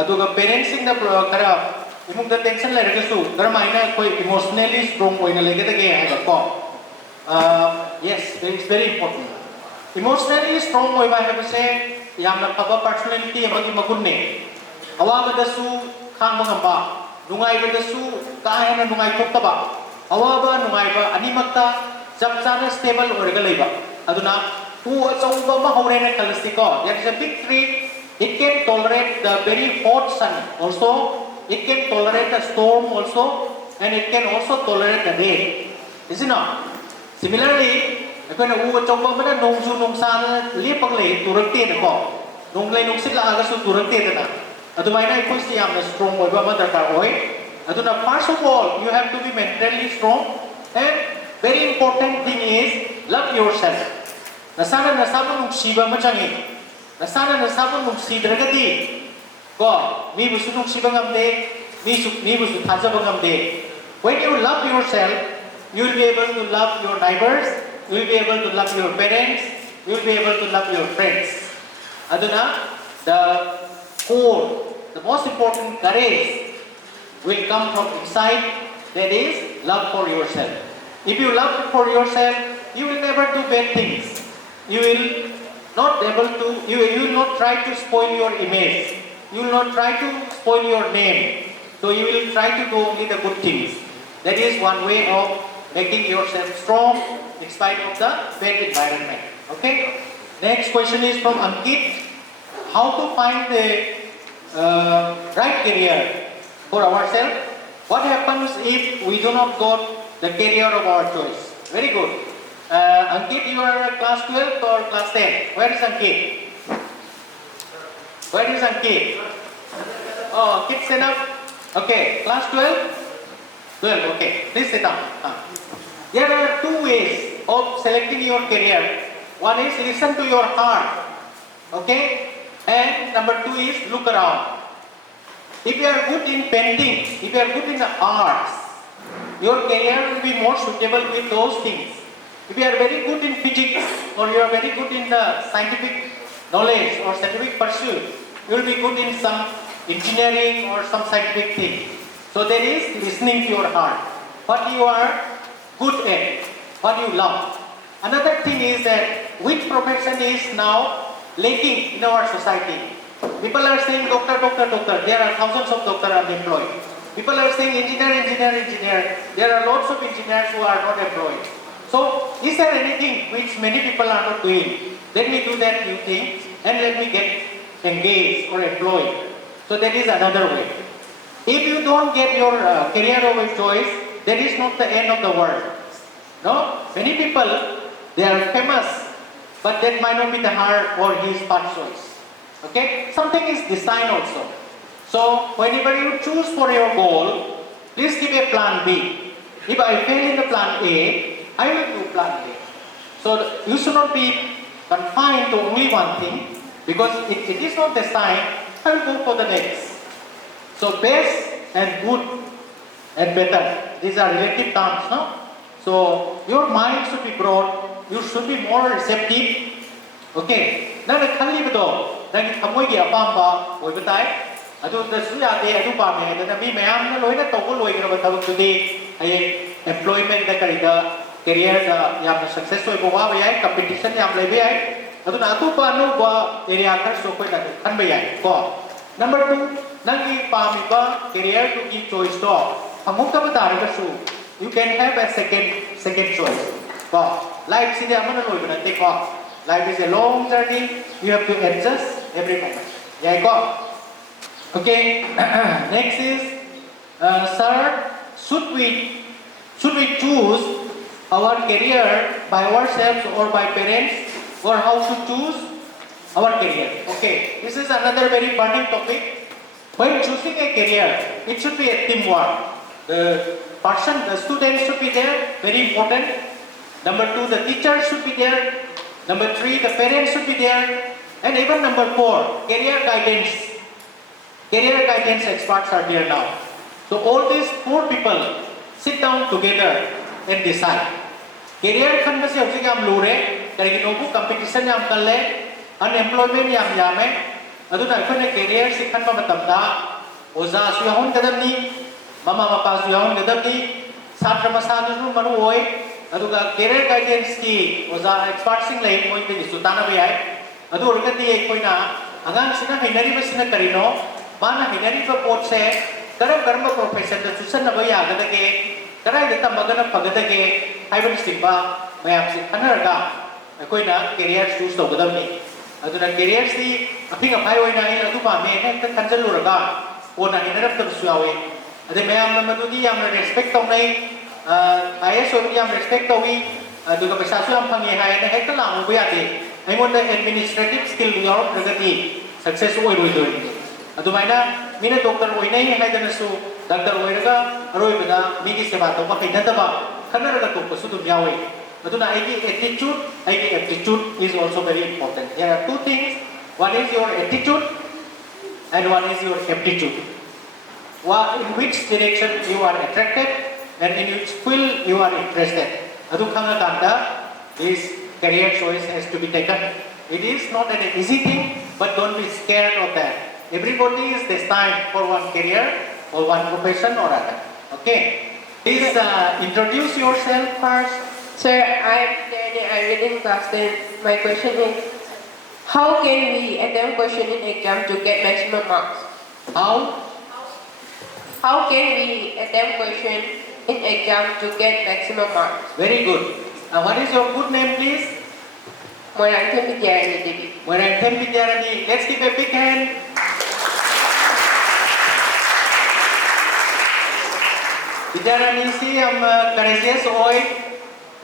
aduga parents in the kara imung da tension leiraga su darmaina koi emotionally strong oina legadage ha ko yes, it's very important. Emotionally strong oiba habase yamna phaba personality amagi magunne awaba su khangba ngamba nungai ba su kaina nungai thokta awaba nungai ba animakta japchana stable orga leiba aduna tu achauba ma horena kalsiko. There is a big tree. It can tolerate the very hot sun also, it can tolerate the storm also, and it can also tolerate the rain. Is it not? Similarly, if you have a nongsu nongsa lepak le turakte ko nong le nongsit la aga su turakte na adumaina iko siyam na strong oiba madarkar oi aduna first of all you have to be mentally strong, and very important thing is love yourself. Nasana nungsiba machangi nasana nungsidragati ko mi busu nungsiba ngamde มีบุษทันจะบังคับเด When you love yourself you will be able to love your neighbors you will be able to love your parents you will be able to love your friends aduna the core the most important courage will come from inside that is love for yourself if you love for yourself you will never do bad things you will not able to you will not try to spoil your image you will not try to spoil your name so you will try to do only the good things that is one way of making yourself strong in spite of the bad environment okay next question is from Ankit how to find the right career for ourselves what happens if we do not got the career of our choice very good Ankit you are class 12 or class 10 where is Ankit where is Ankit oh Ankit stand up okay class 12 12 okay please sit down there are two ways of selecting your career one is listen to your heart okay and number two is look around if you are good in painting if you are good in the arts your career will be more suitable with those things if you are very good in physics or you are very good in the scientific knowledge or scientific pursuit you will be good in some engineering or some scientific thing so there is listening to your heart what you are good at what you love another thing is that which profession is now lacking in our society people are saying doctor there are thousands of doctors unemployed people are saying engineer there are lots of engineers who are not employed so is there anything which many people are not doing let me do that new thing and let me get engaged or employed so that is another way if you don't get your career of choice that is not the end of the world no many people they are famous but that might not be the her or his path choice okay something is designed also so whenever you choose for your goal please give a plan B if I fail in the plan A I will do plan A so you should not be confined to only one thing because if it is not designed I will go for the next so best and good and better these are relative terms no so your mind should be broad you should be more receptive okayนั่นเป็นขั้นที่ประตูนั่นทำให้เกี่ยวกับบ่โอยไปตายดูแต่สุดยอดเลยดูป่าแม่แต่มีแม่นั่นรวยนั่นโตก็รวยกันมาทำจุดนี้ไอ้ employment แต่ก็อีก career จะยาม successful บอกว่าไปยัย competition ยามเลยไปยัยดูน่ะตู้ป่านู้นว่า area ขั้นสุดไปนั่นขั้นไปยัยก็ number 2นั่นคือป่ามีก็ career to give choice ต่อทำมุกกับตาเลยก็สู้ you can have a second choice ก็ life สิ่งที่มันรวยกันนั่นเองก็ life is a long journey you have to adjust every moment ยัยก็ okay next is sir should we choose our career by ourselves or by parents or how to choose our career okay this is another very burning topic when choosing a career it should be a teamwork the student should be there very important number 2 the teacher should be there number 3 the parents should be there and even number 4 career guidance experts are there now so all these 4 people sit down together and decide career ขั้นไม่ใช่สิ่งยามรู้เลยแต่กินโอ้ผู้ competition ยามกันเลย unemployment ยามไหมอะทุกท่านคนใน career สิ่งขั้นมาตัดตาโอซาสุยาฮอนกระดับนี้มาปาสุยาฮอนกระดับนี้ศาสตร์มาศาสตร์นู้นมารู้ไว้อะทุกท่าน career guidance ที่โอซา expert สิ่งเลยมวยเป็นสุดท้ายนะพี่ไอ้อะทุกคนที่คนน่ะงานสิ่งนั้นให้นารีเป็นสิ่งนั้นการิโนบ้านให้นารีเป็นโพสเซ่การมา profession แต่สุดท้ายนะพี่อยากกันเองการได้ทำมากันนะพักกันเองให้เป็นสิ่งบ้าไม่อยากสิ่งอันนั้นก็คนน่ะ career choose ตัวกันตรงนี้อะทุกท่าน career ที่พี่กับใครไว้ไหนอะทุกบ้านเนี่ยท่านจะรู้หรือเปล่าคนน่ะเห็นได้รับตัวสุดยอดเลยอะแต่ไม่ยามมาดูที่ยาม respect ตรงนี้ISO ยาม respect ตรงนี้ดูกับประชาชนพังยังไงนะให้ตลาดมันไม่ยากเลยไอ้หมดเลย administrative skill ยอมประกอบ success โอ้ยรวยเลยอะทุกวันน่ะมีนัก doctor โอ้ยนี่ให้กันสู้ doctor โอ้ยแล้วก็รวยไปนะมีกิจวัตรตัวมาให้นั่นแต่ว่าขนาดเราตัวสุดยอดเลยอะทุกนั้นไอ้ attitude is also very important there are 2 things one is your attitude and one is your aptitude in which direction you are attracted and in which field you are interested. Adu khangakanda, this career choice has to be taken. It is not an easy thing, but don't be scared of that. Everybody is destined for one career or one profession or other. Okay? Please introduce yourself first. Sir, I'm Danny. I read in class 10. My question is, how can we attempt question in exam to get maximum marks? How can we attempt question in exam to get maximum marks? Very good. What is your good name, please? Ningthem Vidyalaya. Ningthem Vidyalaya. Let's give a big hand. Vidyalaya si am courageous oi.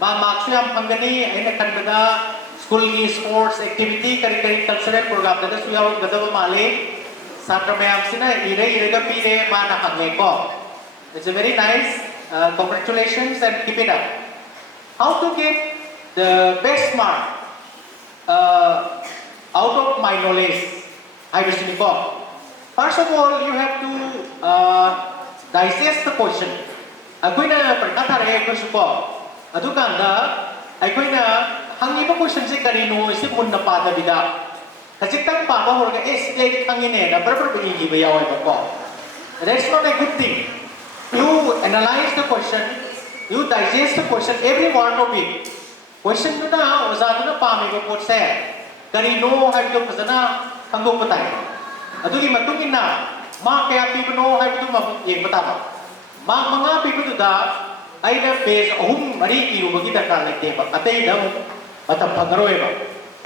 Ma marks am pangani aina kanbada school ki sports activity kari cultural program da suya gadaba male. Satra mayam sina ire ga pire ma na hangle ko. It's a very nice. Congratulations and keep it up. How to get the best mark out of my knowledge? I wish to go. First of all, you have to digest the question. Akoina perkathare question ko. Adukanda akoina hangiba question se karino ise munna pada bida. Khajitang pada horga SJ khangine na barbar bingi ba yaw ba ko. That's not a good thing. You analyze the question, you digest the question, every word of it. Question na oza na pami ko po se. Karino hai ko pasana hanggo patay. Aduli matungin na ma kaya pipno hai ko mag patama. Ma mga pipno da ay na base mari iru bagi da kan lekte ba. Atay da matam pangaroy ba.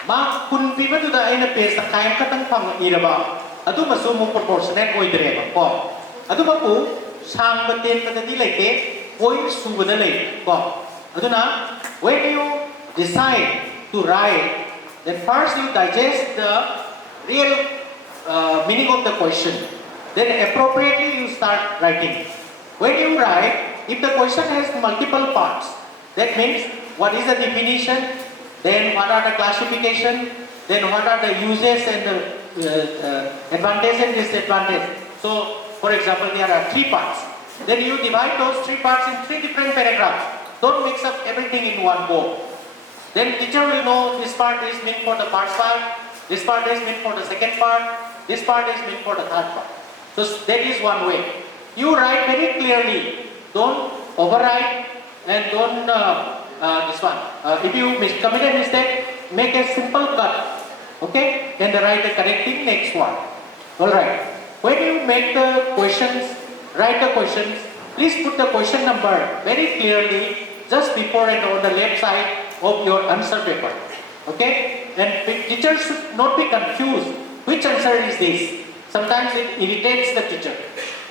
Ma kun pipno da ay na base kaim katang pang ira ba. Adu masumo proportionate oi dire ba ko. Adu ba po sang batin patati lekte point subada lek ko. Aduna when you decide to write, then first you digest the real meaning of the question. Then appropriately you start writing. When you write, if the question has multiple parts, that means what is the definition, then what are the classification, then what are the uses and the advantage and disadvantage. So, for example, there are 3 parts. Then you divide those 3 parts in 3 different paragraphs. Don't mix up everything in one go. Then teacher will know this part is meant for the first part, this part is meant for the second part, this part is meant for the third part. So that is one way. You write very clearly. Don't overwrite and don't this one. If you commit a mistake, make a simple cut. Okay? And write the correcting next one. Alright. When you make the questions, write the questions, please put the question number very clearly just before and on the left side of your answer paper. Okay? And teachers should not be confused. Which answer is this? Sometimes it irritates the teacher.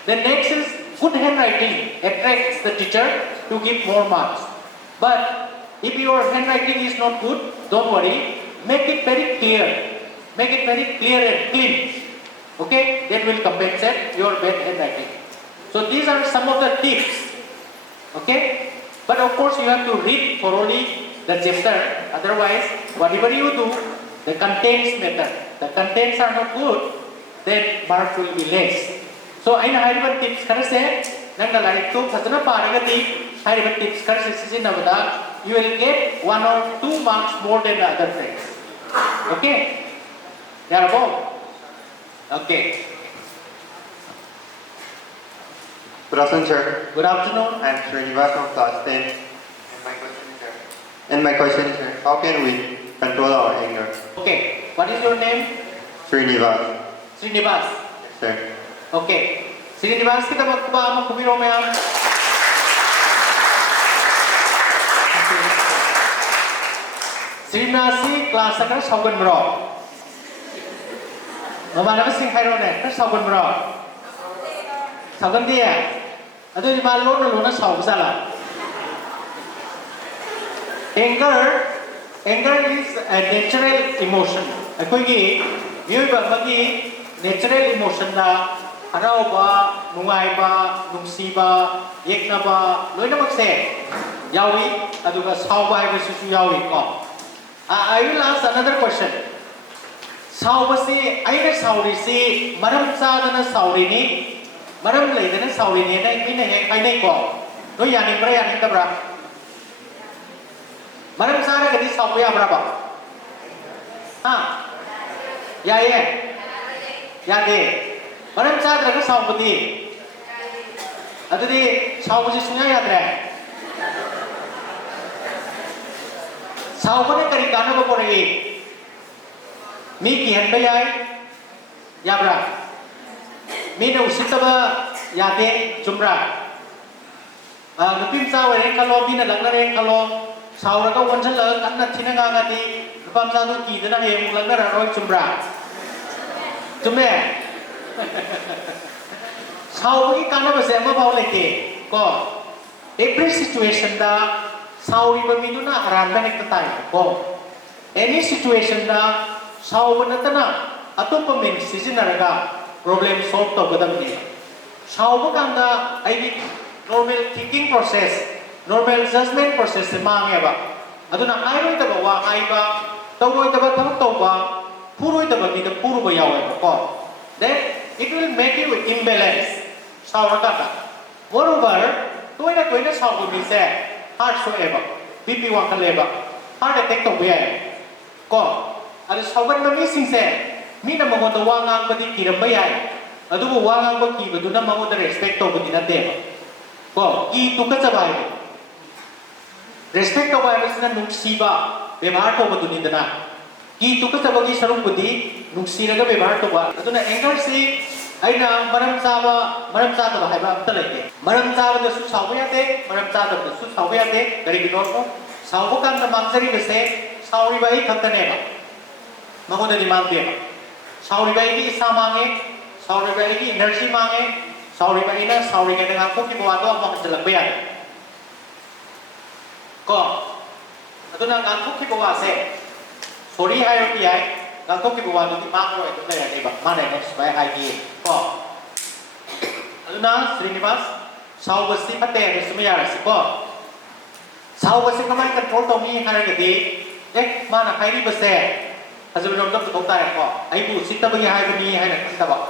The next is good handwriting attracts the teacher to give more marks. But if your handwriting is not good, don't worry. Make it very clear. Make it very clear and clean. Okay? That will compensate your bad handwriting. So these are some of the tips. Okay? But of course you have to read thoroughly the chapter. Otherwise, whatever you do, the contents matter. The contents are not good, then marks will be less. So I have tips. Tips you will get 1 or 2 marks more than the other friends. Okay? They are both. Okay. Good afternoon, sir. Good afternoon. I'm Srinivas from class 10. And my question is, sir, how can we control our anger? Okay. What is your name? Srinivas. Srinivas. Yes, sir. Okay. Srinivas, kita magkuba kumiro mayam. Srinivas class ka saugan bro. Mama na sing kairo ne, ka saugan bro. Saugan dia. Ado di malo na saug sala. Anger is a natural emotion. Akoigi miyoi ba magi natural emotion na haraw ba, nungay ba, nungsi ba, yekna ba, loy na magse. Yawi, aduga saw ba hai susu yawi ko. I will ask another question. Saw ba si, ay na sawri si, maram sa na sawri ni, Maram lay the Saudi in a Neko. No Yanin Brian in the Bra. Maram Sara get this Saudi Abraba. Ah, Yade. Maram Sara the Saudi. Other day, Saudi Sunaya. Saudi Karikana Bore. Miki and Bayai Yabra. Mina Usitaba Yade Jumra. The Pimsa were in Kalo, Bina Lagare Kalo, Sauraga Wanjala, Anna Tinagati, Pamsa Ki, the name Lagara Roy Jumra. Jume Saudi Kana was Emma Paulete. Go. Every situation da Saudi Bamiduna Arandan at the time. Go. Any situation da Saubanatana, Atopamin, Sizinaraga, problem solved of Gadamdi. Saubakanda, I think normal thinking process, normal judgment process, the Mangeva. Aduna, I wrote about Aiba, Toba, Toba, Puru the Puru. Then it will make you imbalance. Sauragata. Moreover, Toina Saubu means heart soever, BP Wankaleva, heart attack of Wea. Go. Ada sauban na missing say, mina mo the wangang badi kirambay, adu wangang baki badu na mo the respect of the deba. Go, ki tukasabay. Respect of virus na nuksiba, bebart of the nidana. Ki tukasabagi sarung budi, nuksiraga bebart of adu na anger say, ay na maram saba haiba talake. Maram saba the susawayate, maram saba the susawayate, very good also. Saubukan the magsari say, sawi bay kataneba. Maguda demand dia. Sauri bayi isa mange, sauri bayi energy mange, sauri bayi na sauri ka dengan kopi bawa doa mau kejelak bayar. Ko, itu nang kopi bawa se. Sorry hai rupi hai, kopi bawa tu di makro itu saya ni bak mana ni supaya hai di. Ko, itu nang Srinivas, sau besi pate ni semua ya ko. Sau besi kemana control tomi hai ke mana hai ni besi. As a result of the Loktak, I do sit up a hibernee and a Kantaba.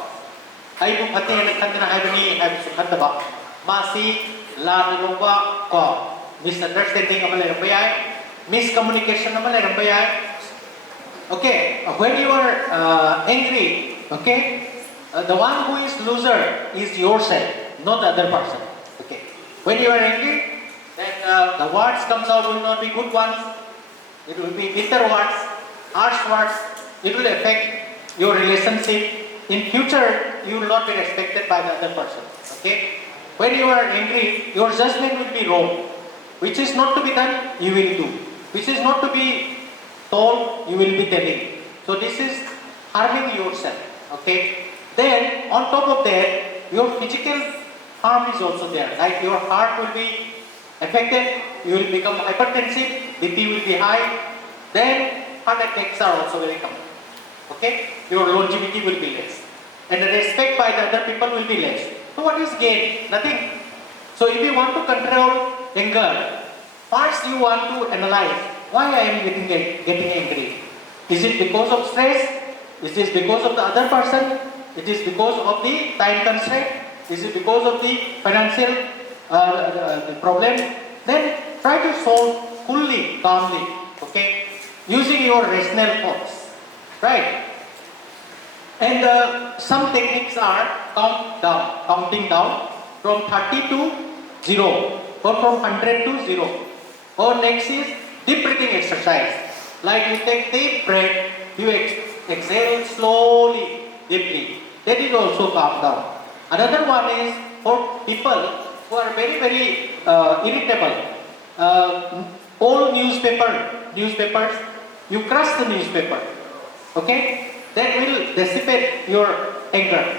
I do Pate and a Kantana hibernee and Kantaba. Masi, La Nova, Ko, misunderstanding of a letter miscommunication of a letter. Okay, when you are angry, okay, the one who is loser is yourself, not the other person. Okay, when you are angry, then the words comes out will not be good ones, it will be bitter words. Harsh words, it will affect your relationship. In future, you will not be respected by the other person. Okay? When you are angry, your judgment will be wrong. Which is not to be done, you will do. Which is not to be told, you will be telling. So this is harming yourself. Okay? Then, on top of that, your physical harm is also there. Like your heart will be affected, you will become hypertensive, BP will be high. Then, heart attacks are also very common. Okay? Your longevity will be less. And the respect by the other people will be less. So what is gain? Nothing. So if you want to control anger, first you want to analyze why I am getting angry. Is it because of stress? Is this because of the other person? Is this because of the time constraint? Is it because of the financial problem? Then try to solve coolly, calmly. Okay? Using your rational thoughts, right? And some techniques are counting down from 30 to 0 or from 100 to 0. Or next is deep breathing exercise. Like you take deep breath, you exhale slowly, deeply. That is also calm down. Another one is for people who are very irritable. Old newspapers. You crush the newspaper, okay? That will dissipate your anger.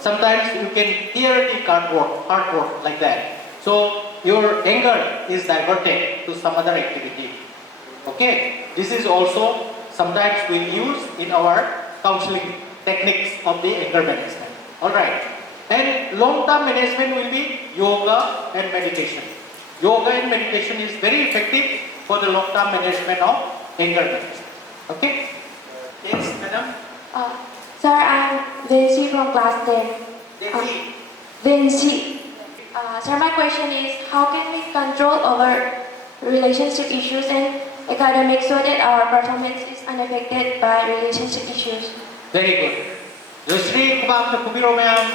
Sometimes you can tear the cardboard like that. So your anger is diverted to some other activity. Okay? This is also sometimes we use in our counseling techniques of the anger management. Alright. And long-term management will be yoga and meditation. Yoga and meditation is very effective for the long-term management of anger management. Okay? Yes, madam? Sir, I'm Daisy from class 10. Daisy, Then sir, my question is, how can we control our relationship issues and academics so that our performance is unaffected by relationship issues? Very good. Yusri Kubam Kubiromayam.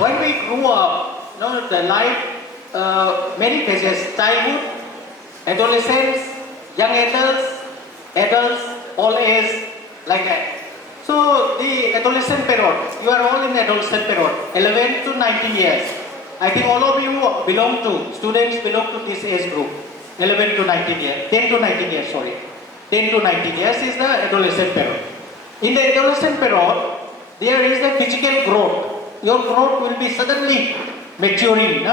When we grew up, the life, many phases, childhood, adolescence, young adults, old age, like that. So the adolescent period, you are all in adolescent period, 11 to 19 years. I think all of you students belong to this age group, 11 to 19 years, 10 to 19 years, sorry. 10 to 19 years is the adolescent period. In the adolescent period, there is the physical growth. Your growth will be suddenly maturing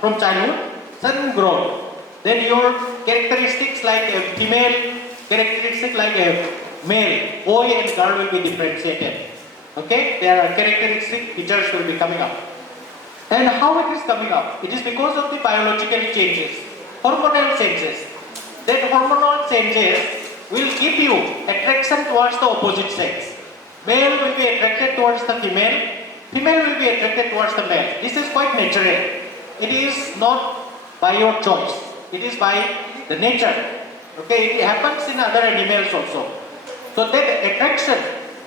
from childhood, sudden growth. Then your characteristics like a female, characteristics like a male, boy and girl will be differentiated. Okay? There are characteristic features will be coming up. And how it is coming up? It is because of the biological changes, hormonal changes. That hormonal changes will give you attraction towards the opposite sex. Male will be attracted towards the female, female will be attracted towards the male. This is quite natural. It is not by your choice. It is by the nature. Okay, it happens in other animals also. So that attraction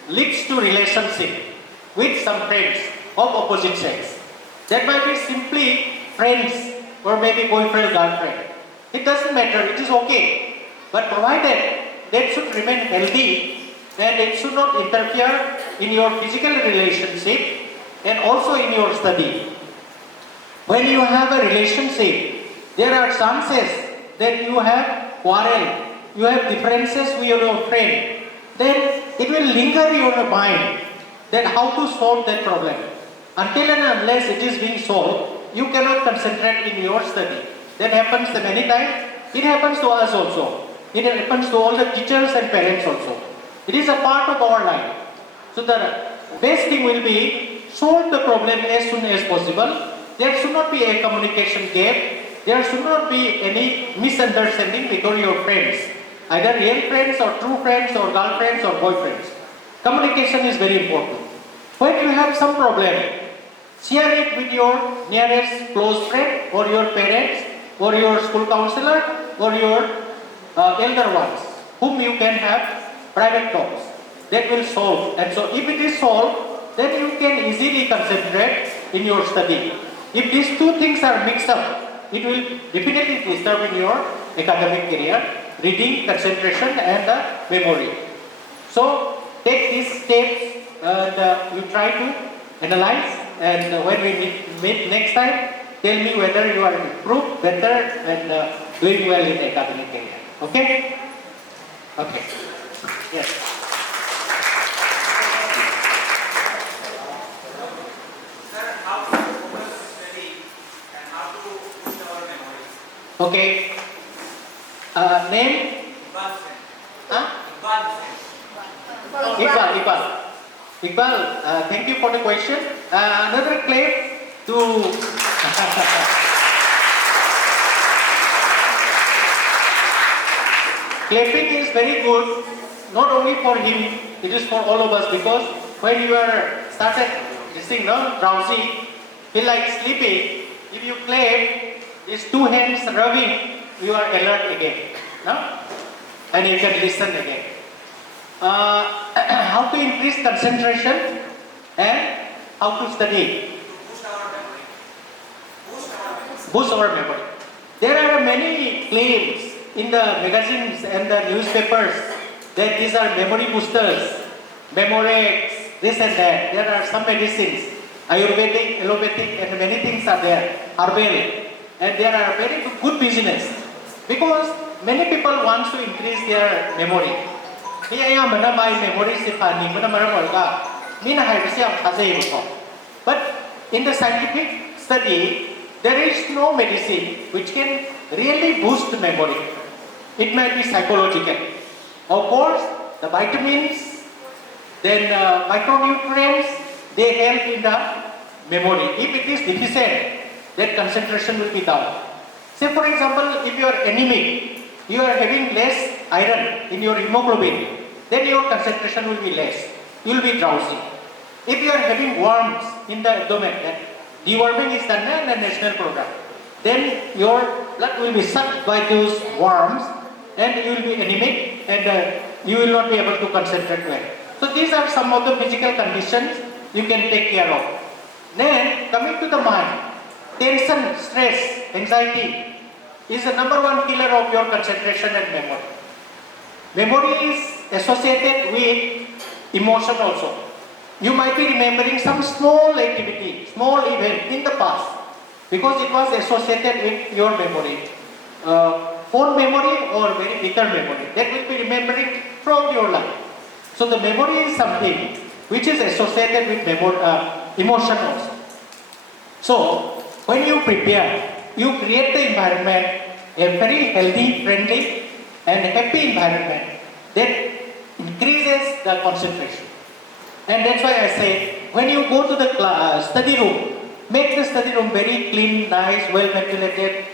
leads to relationship with some friends of opposite sex. That might be simply friends or maybe boyfriend, girlfriend. It doesn't matter, it is okay. But provided that should remain healthy and it should not interfere in your physical relationship and also in your study. When you have a relationship, there are chances that you have quarrel, you have differences with your friend. Then it will linger in your mind that how to solve that problem. Until and unless it is being solved, you cannot concentrate in your study. That happens many times. It happens to us also. It happens to all the teachers and parents also. It is a part of our life. So the best thing will be solve the problem as soon as possible. There should not be a communication gap. There should not be any misunderstanding between your friends. Either real friends or true friends or girlfriends or boyfriends. Communication is very important. When you have some problem, share it with your nearest close friend or your parents or your school counselor or your elder ones whom you can have private talks. That will solve. And so if it is solved, then you can easily concentrate in your study. If these two things are mixed up, it will definitely disturb in your academic career, reading, concentration and memory. So take these steps and you try to analyze, and when we meet next time, tell me whether you are improved, better and doing well in academic career. Okay? Okay. Yes. Okay. Name? Huh? Imphal, thank you for the question. Another clap to clapping is very good, not only for him, it is for all of us, because when you are started listening, drowsy, feel like sleepy, if you clap, these two hands rubbing, you are alert again, and you can listen again. How to increase concentration and how to study? Boost our memory. There are many claims in the magazines and the newspapers that these are memory boosters, Memorex, this and that. There are some medicines, Ayurvedic, allopathic, and many things are there, herbal, and there are very good business because many people want to increase their memory. But in the scientific study, there is no medicine which can really boost memory. It might be psychological. Of course, the vitamins, then micronutrients, they help in the memory. If it is deficient, then concentration will be down. Say for example, if you are anemic, you are having less iron in your hemoglobin, then your concentration will be less. You will be drowsy. If you are having worms in the abdomen. That deworming is done in the national program. Then your blood will be sucked by those worms and you will be anemic and you will not be able to concentrate well. So these are some of the physical conditions you can take care of. Then coming to the mind, tension, stress, anxiety is the number one killer of your concentration and memory. Memory is associated with emotion also. You might be remembering some small activity, small event in the past because it was associated with your memory. Phone memory or very bigger memory that will be remembering from your life. So the memory is something which is associated with emotion also. So when you prepare, you create the environment, a very healthy, friendly and happy environment that increases the concentration. And that's why I say, when you go to the study room, make the study room very clean, nice, well ventilated,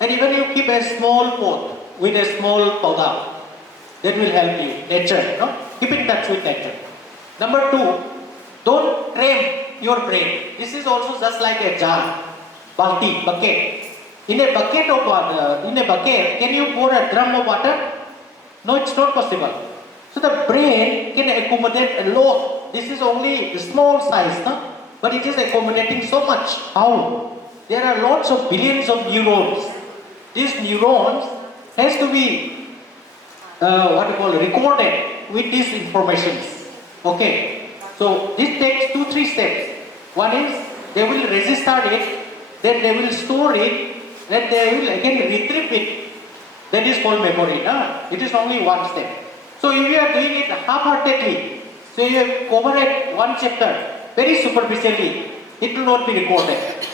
and even you keep a small pot with a small powder. That will help you. Nature, no? Keep in touch with nature. Number two, don't cram your brain. This is also just like a jar, bucket. In a bucket of water, can you pour a drum of water? No, it's not possible. So the brain can accommodate a lot. This is only the small size, no? But it is accommodating so much. How? There are lots of billions of neurons. These neurons has to be recorded with these informations. Okay. So this takes 2-3 steps. One is they will register it, then they will store it, then they will again retrieve it. That is called memory. It is only one step. So if you are doing it half-heartedly, so you have covered one chapter very superficially, it will not be recorded.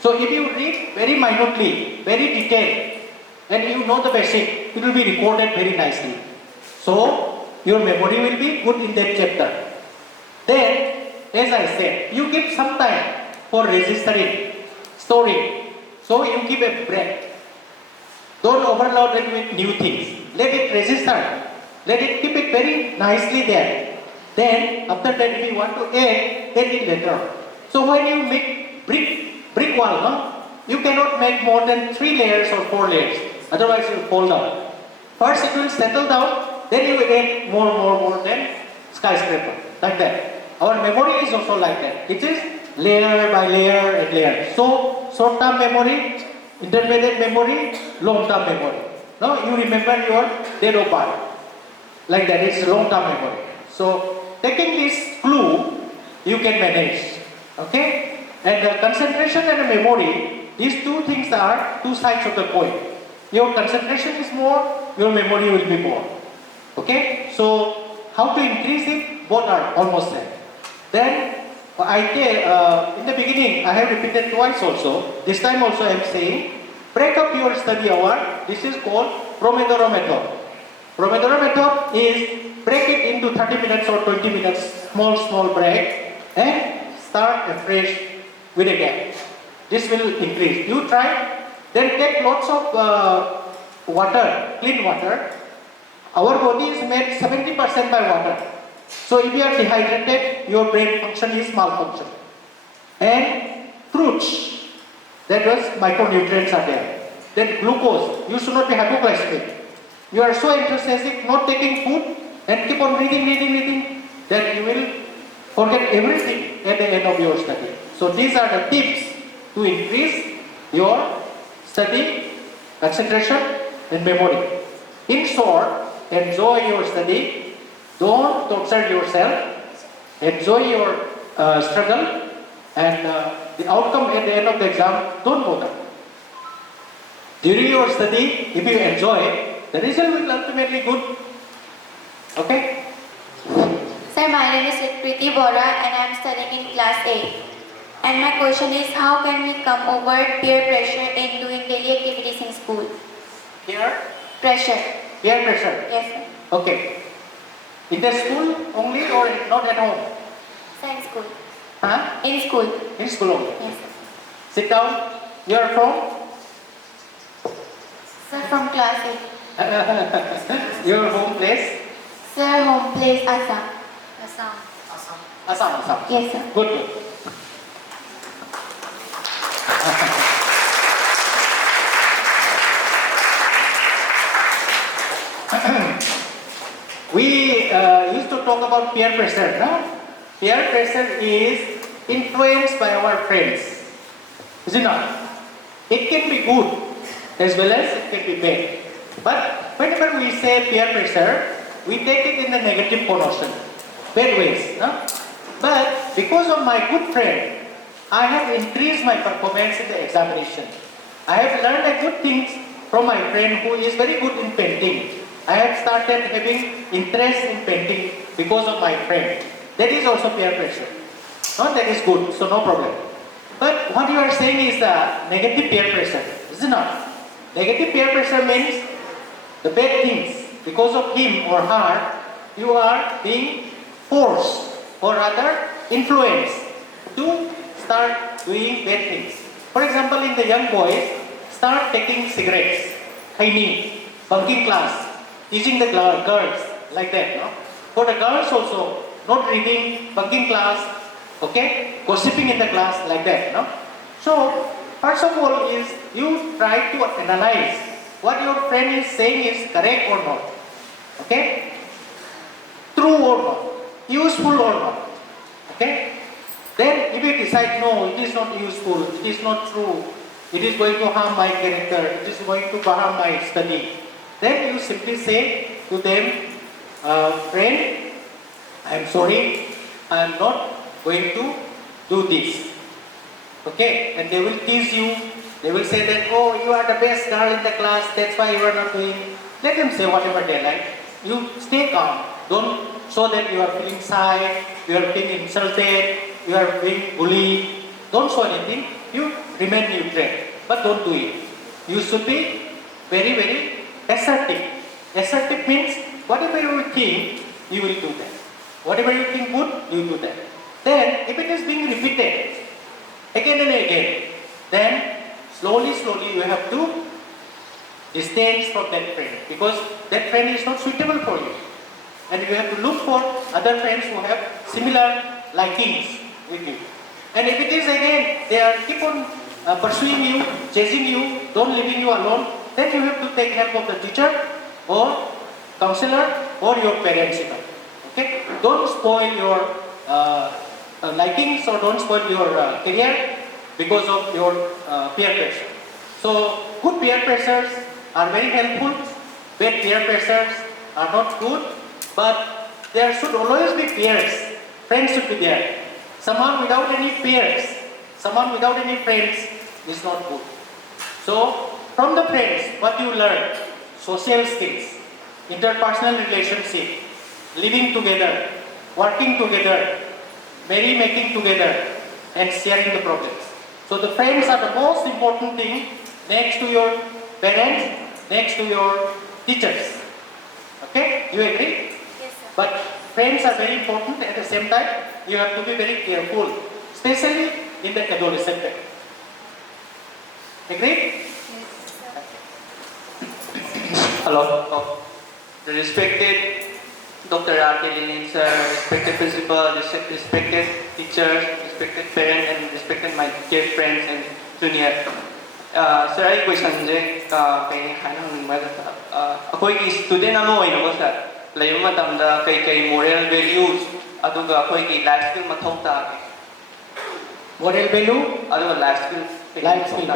So if you read very minutely, very detailed, and you know the basic, it will be recorded very nicely. So your memory will be good in that chapter. Then, as I said, you give some time for registering, storing. So you give a break. Don't overload it with new things. Let it register. Let it keep it very nicely there. Then, after that, if you want to add it later. So when you make brick wall, no? You cannot make more than 3 layers or 4 layers. Otherwise, it will fall down. First, it will settle down. Then you add more than skyscraper. Like that. Our memory is also like that. It is layer by layer and layer. So, short-term memory, intermediate memory, long-term memory. Now, you remember your date of birth. Like that, it's long-term memory. So, taking this clue, you can manage. Okay? And the concentration and the memory, these two things are two sides of the coin. Your concentration is more, your memory will be more. Okay? So, how to increase it? Both are almost same. Then, in the beginning, I have repeated twice also. This time also I am saying, break up your study hour. This is called Pomodoro method. Pomodoro method is break it into 30 minutes or 20 minutes, small break, and start afresh with a gap. This will increase. You try, then take lots of water, clean water. Our body is made 70% by water. So if you are dehydrated, your brain function is malfunction. And fruits, that was micronutrients are there. Then glucose, you should not be hypoglycemic. You are so enthusiastic, not taking food, and keep on reading, then you will forget everything at the end of your study. So these are the tips to increase your study, concentration and memory. In short, enjoy your study. Don't torture yourself. Enjoy your struggle, and the outcome at the end of the exam, don't bother. During your study, if you enjoy, the result will ultimately good. Okay? Sir, my name is Priti Bora and I am studying in class 8. And my question is, how can we come over peer pressure in doing daily activities in school? Peer Pressure. pressure. Yes, sir. Okay. In the school only or not at home? Sir, in school. Huh? In school. In school only. Yes, sir. Sit down. You are from? Sir, from class 8. Your home place? Sir, home place Assam. Assam. Yes, sir. Good. We used to talk about peer pressure, no? Peer pressure is influenced by our friends, is it not? It can be good as well as it can be bad. But whenever we say peer pressure, we take it in the negative connotation, bad ways, no? But because of my good friend, I have increased my performance in the examination. I have learned a good things from my friend who is very good in painting. I have started having interest in painting because of my friend. That is also peer pressure. No, that is good, so no problem. But what you are saying is negative peer pressure, is it not? Negative peer pressure means the bad things. Because of him or her, you are being forced or rather influenced to start doing bad things. For example, in the young boys, start taking cigarettes, khaining, bunking class, teaching the girls like that, no? For the girls also, not reading, bunking class, okay, gossiping in the class like that, no? So, first of all is you try to analyze what your friend is saying is correct or not, okay? True or not, useful or not, okay? Then if you decide, no, it is not useful, it is not true, it is going to harm my character, it is going to harm my study, then you simply say to them, friend, I am sorry, I am not going to do this. Okay? And they will tease you. They will say that, oh, you are the best girl in the class, that's why you are not doing. Let them say whatever they like. You stay calm. Don't show that you are feeling shy, you are being insulted, you are being bullied. Don't show anything. You remain neutral. But don't do it. You should be very, very assertive. Assertive means whatever you think, you will do that. Whatever you think good, you do that. Then, if it is being repeated again and again, then slowly you have to distance from that friend because that friend is not suitable for you. And you have to look for other friends who have similar likings with you. And if it is again, they are keep on pursuing you, chasing you, don't leaving you alone, then you have to take help of the teacher or counselor or your parents. Okay? Don't spoil your likings or don't spoil your career because of your peer pressure. So, good peer pressures are very helpful, bad peer pressures are not good, but there should always be peers. Friends should be there. Someone without any peers, someone without any friends is not good. So, from the friends, what you learn? Social skills, interpersonal relationship, living together, working together, merry-making together, and sharing the problems. So the friends are the most important thing next to your parents, next to your teachers. Okay? You agree? Yes, sir. But friends are very important. At the same time, you have to be very careful, especially in the adolescent time. Agree? Hello. The respected Dr. Lenin sir, respected principal, respected teachers, respected parents, and respected my dear friends and junior. Sir, I question je kay hanang ningmada akoy student amo oino sir. Layong matamda kay moral values aduga akoy life skill mathau ta. Moral value? Aduga life skill. Life skill.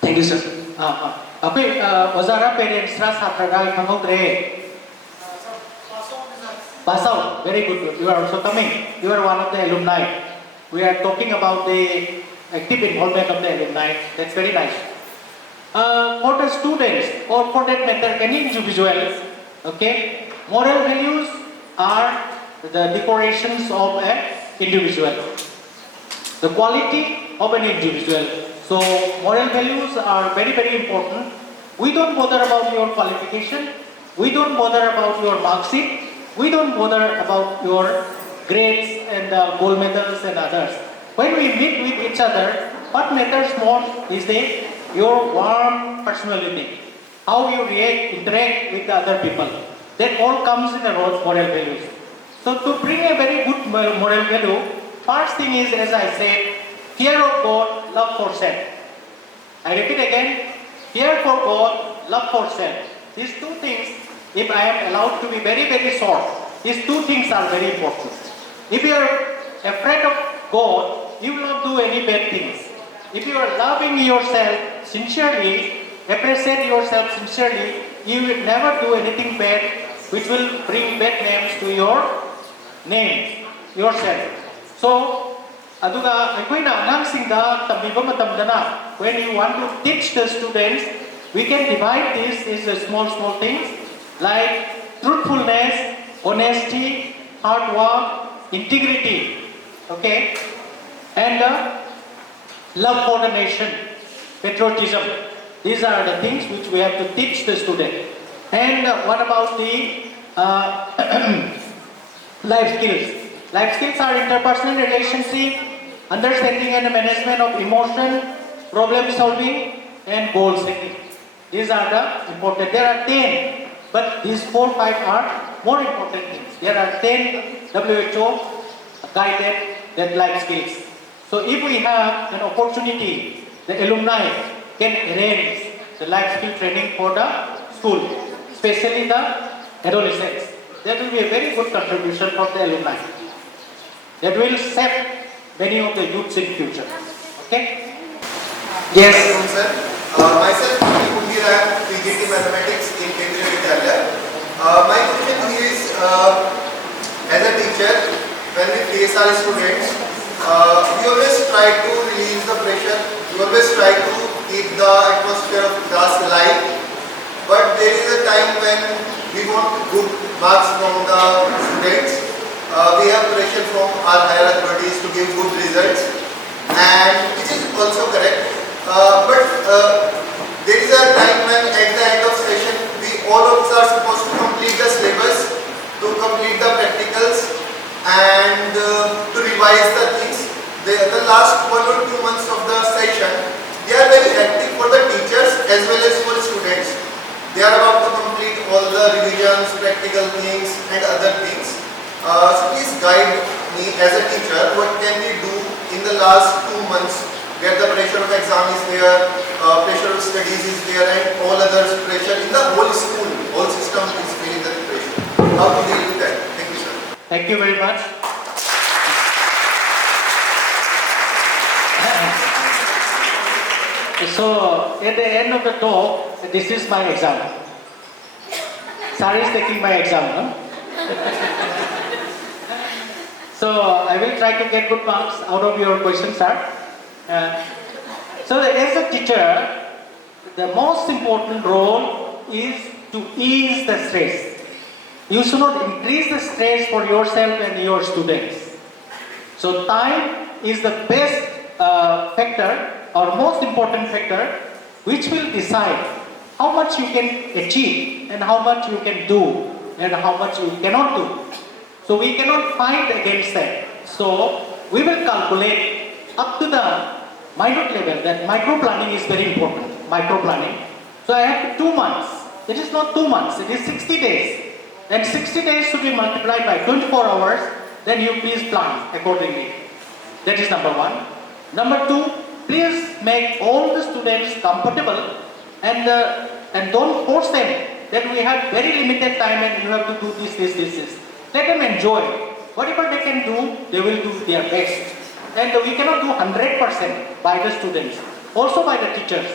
Thank you, sir. Okay, Ozara parents ra satraga khangogre. Pass out. Very good. You are also coming. You are one of the alumni. We are talking about the active involvement of the alumni. That's very nice. For the students, or for that matter, any individuals, okay, moral values are the decorations of an individual. The quality of an individual. So, moral values are very, very important. We don't bother about your qualification. We don't bother about your mark sheet. We don't bother about your grades and gold medals and others. When we meet with each other, what matters most is your warm personality, how you interact with the other people. That all comes in the moral values. So to bring a very good moral value, first thing is, as I said, fear of God, love for self. I repeat again, fear for God, love for self. These two things, if I am allowed to be very, very short, these two things are very important. If you are afraid of God, you will not do any bad things. If you are loving yourself sincerely, appreciate yourself sincerely, you will never do anything bad which will bring bad names to your name, yourself. So, aduga aikoina anangsinda tamiba matamdana, when you want to teach the students, we can divide this into small things like truthfulness, honesty, hard work, integrity, okay, and love for the nation, patriotism. These are the things which we have to teach the student. And what about the life skills? Life skills are interpersonal relationship, understanding and management of emotion, problem solving, and goal setting. These are the important. There are 10, but these 4 or 5 are more important things. There are 10 WHO guided that life skills. So if we have an opportunity, the alumni can arrange the life skill training for the school, especially the adolescents. That will be a very good contribution for the alumni. That will save many of the youths in future. Okay? Yes. Sir. Myself, Pukhri, I am PGT Mathematics in Kendriya Vidyalaya. My question is, as a teacher, when we face our students, we always try to release the pressure. We always try to keep the atmosphere of class light. But there is a time when we want good marks from the students. We have pressure from our higher authorities to give good results, and which is also correct. But there is a time when at the end of session, all of us are supposed to complete the syllabus, to complete the practicals, and to revise the things. The last 1 or 2 months of the session, they are very hectic for the teachers as well as for students. They are about to complete all the revisions, practical things, and other things. So please guide me as a teacher, what can we do in the last 2 months where the pressure of exam is there, pressure of studies is there, and all other pressure in the whole school, whole system is feeling the pressure. How to deal with that? Thank you, sir. Thank you very much. So, at the end of the talk, this is my exam. Sari is taking my exam, no? So, I will try to get good marks out of your questions, sir. So, as a teacher, the most important role is to ease the stress. You should not increase the stress for yourself and your students. So, time is the best factor or most important factor which will decide how much you can achieve and how much you can do and how much you cannot do. So we cannot fight against that. So we will calculate up to the minute level. That micro planning is very important. Micro planning. So I have 2 months. It is not 2 months. It is 60 days. Then 60 days should be multiplied by 24 hours. Then you please plan accordingly. That is number 1. Number 2, please make all the students comfortable and don't force them that we have very limited time and you have to do this. Let them enjoy. Whatever they can do, they will do their best. And we cannot do 100% by the students, also by the teachers.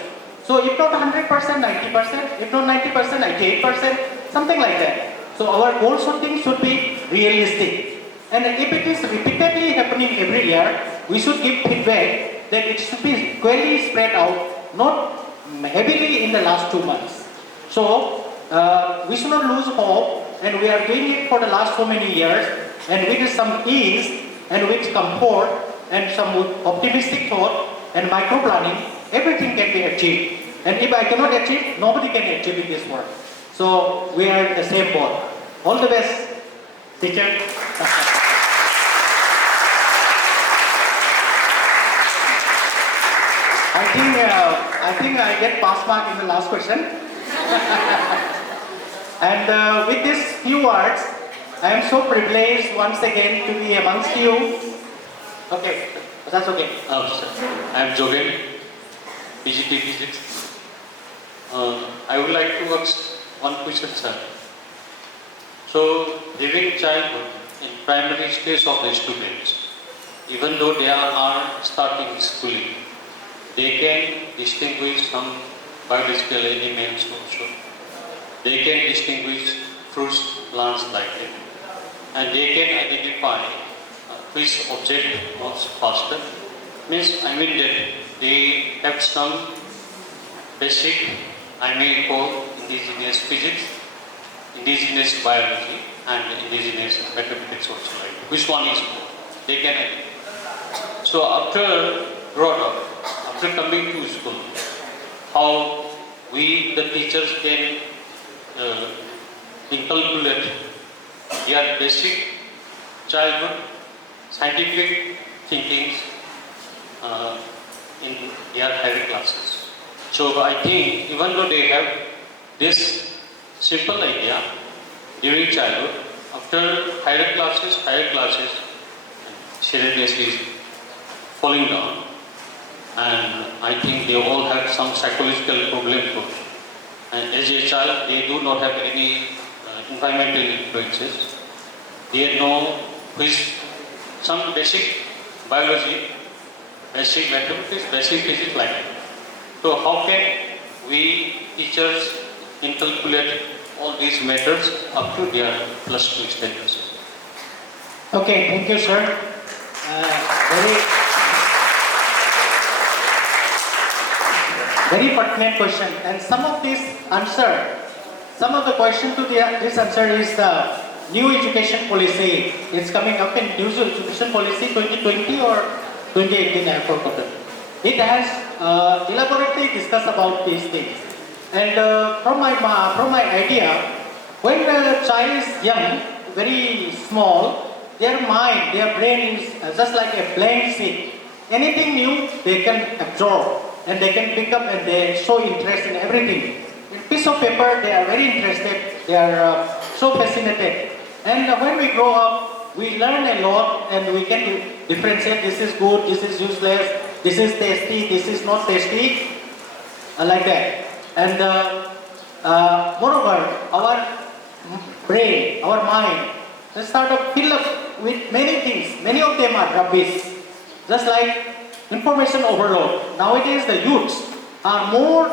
So if not 100%, 90%, if not 90%, 98%, something like that. So our goal should be realistic. And if it is repeatedly happening every year, we should give feedback that it should be equally spread out, not heavily in the last 2 months. So we should not lose hope, and we are doing it for the last so many years, and with some ease and with comfort and some optimistic thought and micro planning, everything can be achieved. And if I cannot achieve, nobody can achieve in this world. So we are in the same boat. All the best, teacher. I think I get pass mark in the last question. And with these few words, I am so privileged once again to be amongst you. Okay, that's okay. Sir. I am Jogen, PGT Physics. I would like to ask one question, sir. So, during childhood, in primary stage of the students, even though they are starting schooling, they can distinguish some biological elements also. They can distinguish fruits, plants like that. And they can identify which object moves faster. I mean that they have some basic, call indigenous physics, indigenous biology, and indigenous mathematics also. Like which one is more? They can identify. So after growing up, after coming to school, how we, the teachers, can inculcate their basic childhood scientific thinkings in their higher classes. So I think even though they have this simple idea during childhood, after higher classes, seriousness is falling down, and I think they all have some psychological problems also. And as a child, they do not have any environmental influences. They know which some basic biology, basic mathematics, basic physics like that. So how can we teachers inculcate all these matters up to their +2 standards? Okay, thank you, sir. Very pertinent question. And some of the question to this answer is the new education policy. It's coming up in new education policy 2020 or 2018, I have forgotten. It has elaborately discussed about these things. And from my idea, when the child is young, very small, their mind, their brain is just like a blank sheet. Anything new, they can absorb and they can pick up and they show interest in everything. In piece of paper, they are very interested, they are so fascinated. And when we grow up, we learn a lot and we can differentiate, this is good, this is useless, this is tasty, this is not tasty, like that. And moreover, our brain, our mind, they start to fill up with many things. Many of them are rubbish. Just like information overload. Nowadays, the youths are more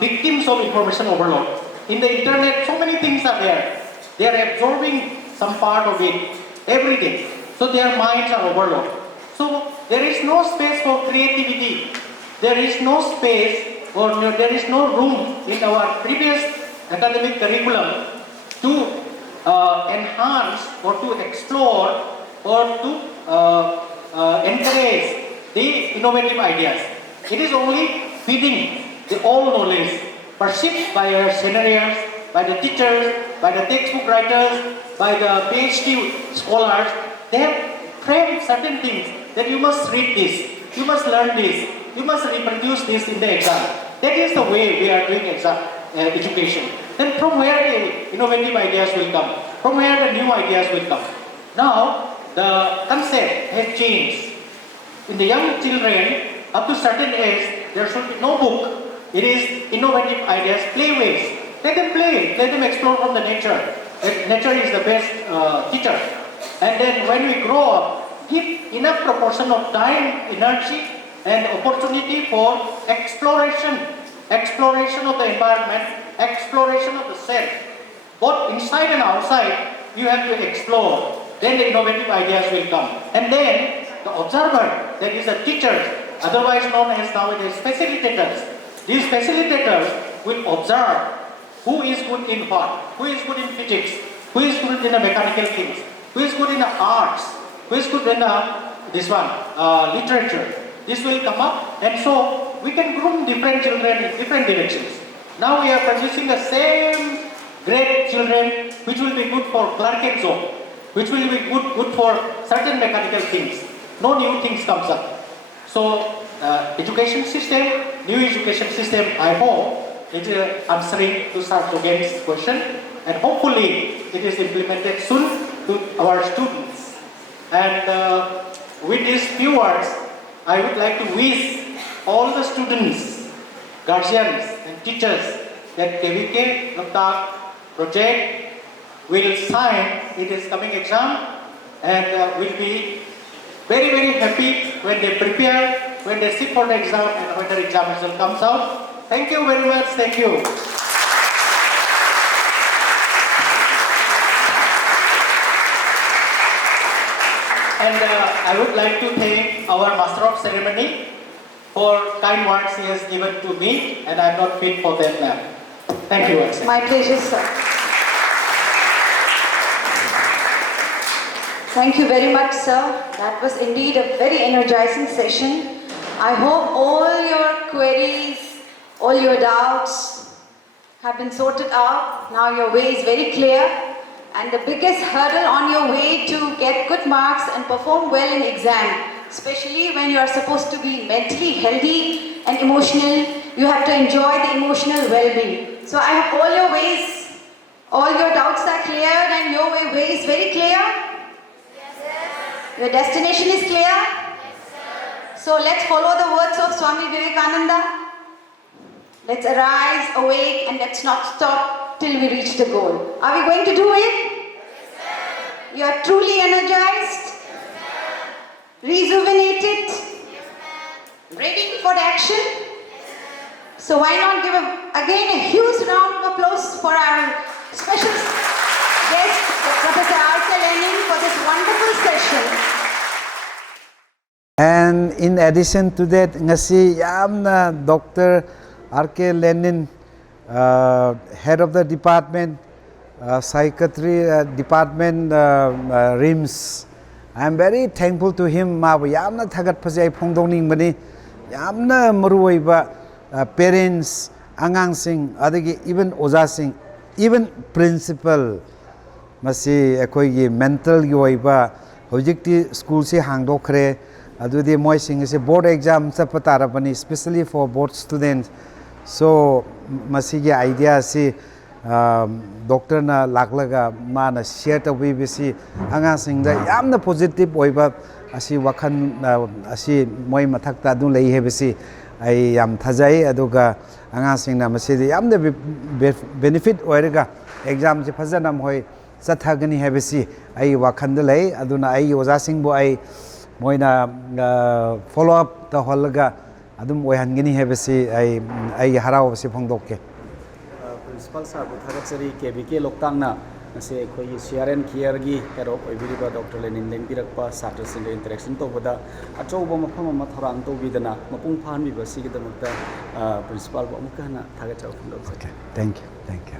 victims of information overload. In the internet, so many things are there. They are absorbing some part of it every day. So their minds are overloaded. So there is no space for creativity. There is no space or there is no room in our previous academic curriculum to enhance or to explore or to encourage the innovative ideas. It is only feeding the old knowledge perceived by our seniors, by the teachers, by the textbook writers, by the PhD scholars. They have framed certain things that you must read this, you must learn this, you must reproduce this in the exam. That is the way we are doing education. Then from where the innovative ideas will come? From where the new ideas will come? Now, the concept has changed. In the young children, up to certain age, there should be no book. It is innovative ideas, playways. Let them play, let them explore from the nature. Nature is the best teacher. And then when we grow up, give enough proportion of time, energy, and opportunity for exploration of the environment, exploration of the self. Both inside and outside, you have to explore. Then the innovative ideas will come. And then the observer, that is the teachers, otherwise known as nowadays facilitators. These facilitators will observe who is good in what, who is good in physics, who is good in the mechanical things, who is good in the arts, who is good in literature. This will come up, and so we can groom different children in different directions. Now we are producing the same great children which will be good for clerk and job, which will be good for certain mechanical things. No new things comes up. So education system, new education system, I hope it is answering to Sir Jogen's question, and hopefully it is implemented soon to our students. And with these few words, I would like to wish all the students, guardians and teachers that KVK Loktak project will sign in its coming exam and will be very, very happy when they prepare, when they sit for the exam and when the exam result comes out. Thank you very much. Thank you. And I would like to thank our Master of Ceremony for kind words he has given to me, and I'm not fit for that now. Thank you, Excellency. My pleasure, sir. Thank you very much, sir. That was indeed a very energizing session. I hope all your queries, all your doubts have been sorted out. Now your way is very clear. And the biggest hurdle on your way to get good marks and perform well in exam, especially when you are supposed to be mentally healthy and emotional, you have to enjoy the emotional well-being. So I hope all your ways, all your doubts are cleared and your way is very clear. Yes, sir. Your destination is clear. Yes, sir. So let's follow the words of Swami Vivekananda. Let's arise, awake, and let's not stop till we reach the goal. Are we going to do it? Yes, sir. You are truly energized? Yes, sir. Rejuvenated? Yes, sir. Ready for action? Yes, sir. So why not give again a huge round of applause for our special guest, Professor R.K. Lenin, for this wonderful session. And in addition to that, ngasi yamna Dr. R.K. Lenin, head of the department, Psychiatry department, RIMS. I am very thankful to him. Ma yamna thagat phajai phongdongning bani, yamna maruoiba parents, angang sing, adagi even oja sing, even principal, masi ekoi mental yoiba, hojikti school se hangdokre, adudi moi sing se board exam sa patarapani, especially for board students. So, masigi idea si doctor na laklaga mana share to BBC anga singda yamna positive oiba asi wakhan asi moi mathakta du lei hebisi ai yam thajai aduga anga singna masidi yamna benefit oirega exam si phajana moi sathagani hebisi ai wakhan de lei aduna ai oja singbo ai moina follow up ta holaga adum oihangini hebasi ai harau si phongdokke Principal sir Pukhri KBK Loktak na nase khoi CRN care gi hero oibiriba Dr. Lenin lengpirakpa satra sing interaction to boda achoba mafam ama thorang to bidana mapung phanbi ba sigidamakta principal ba amukana thaga chau phongdok. Okay, thank you.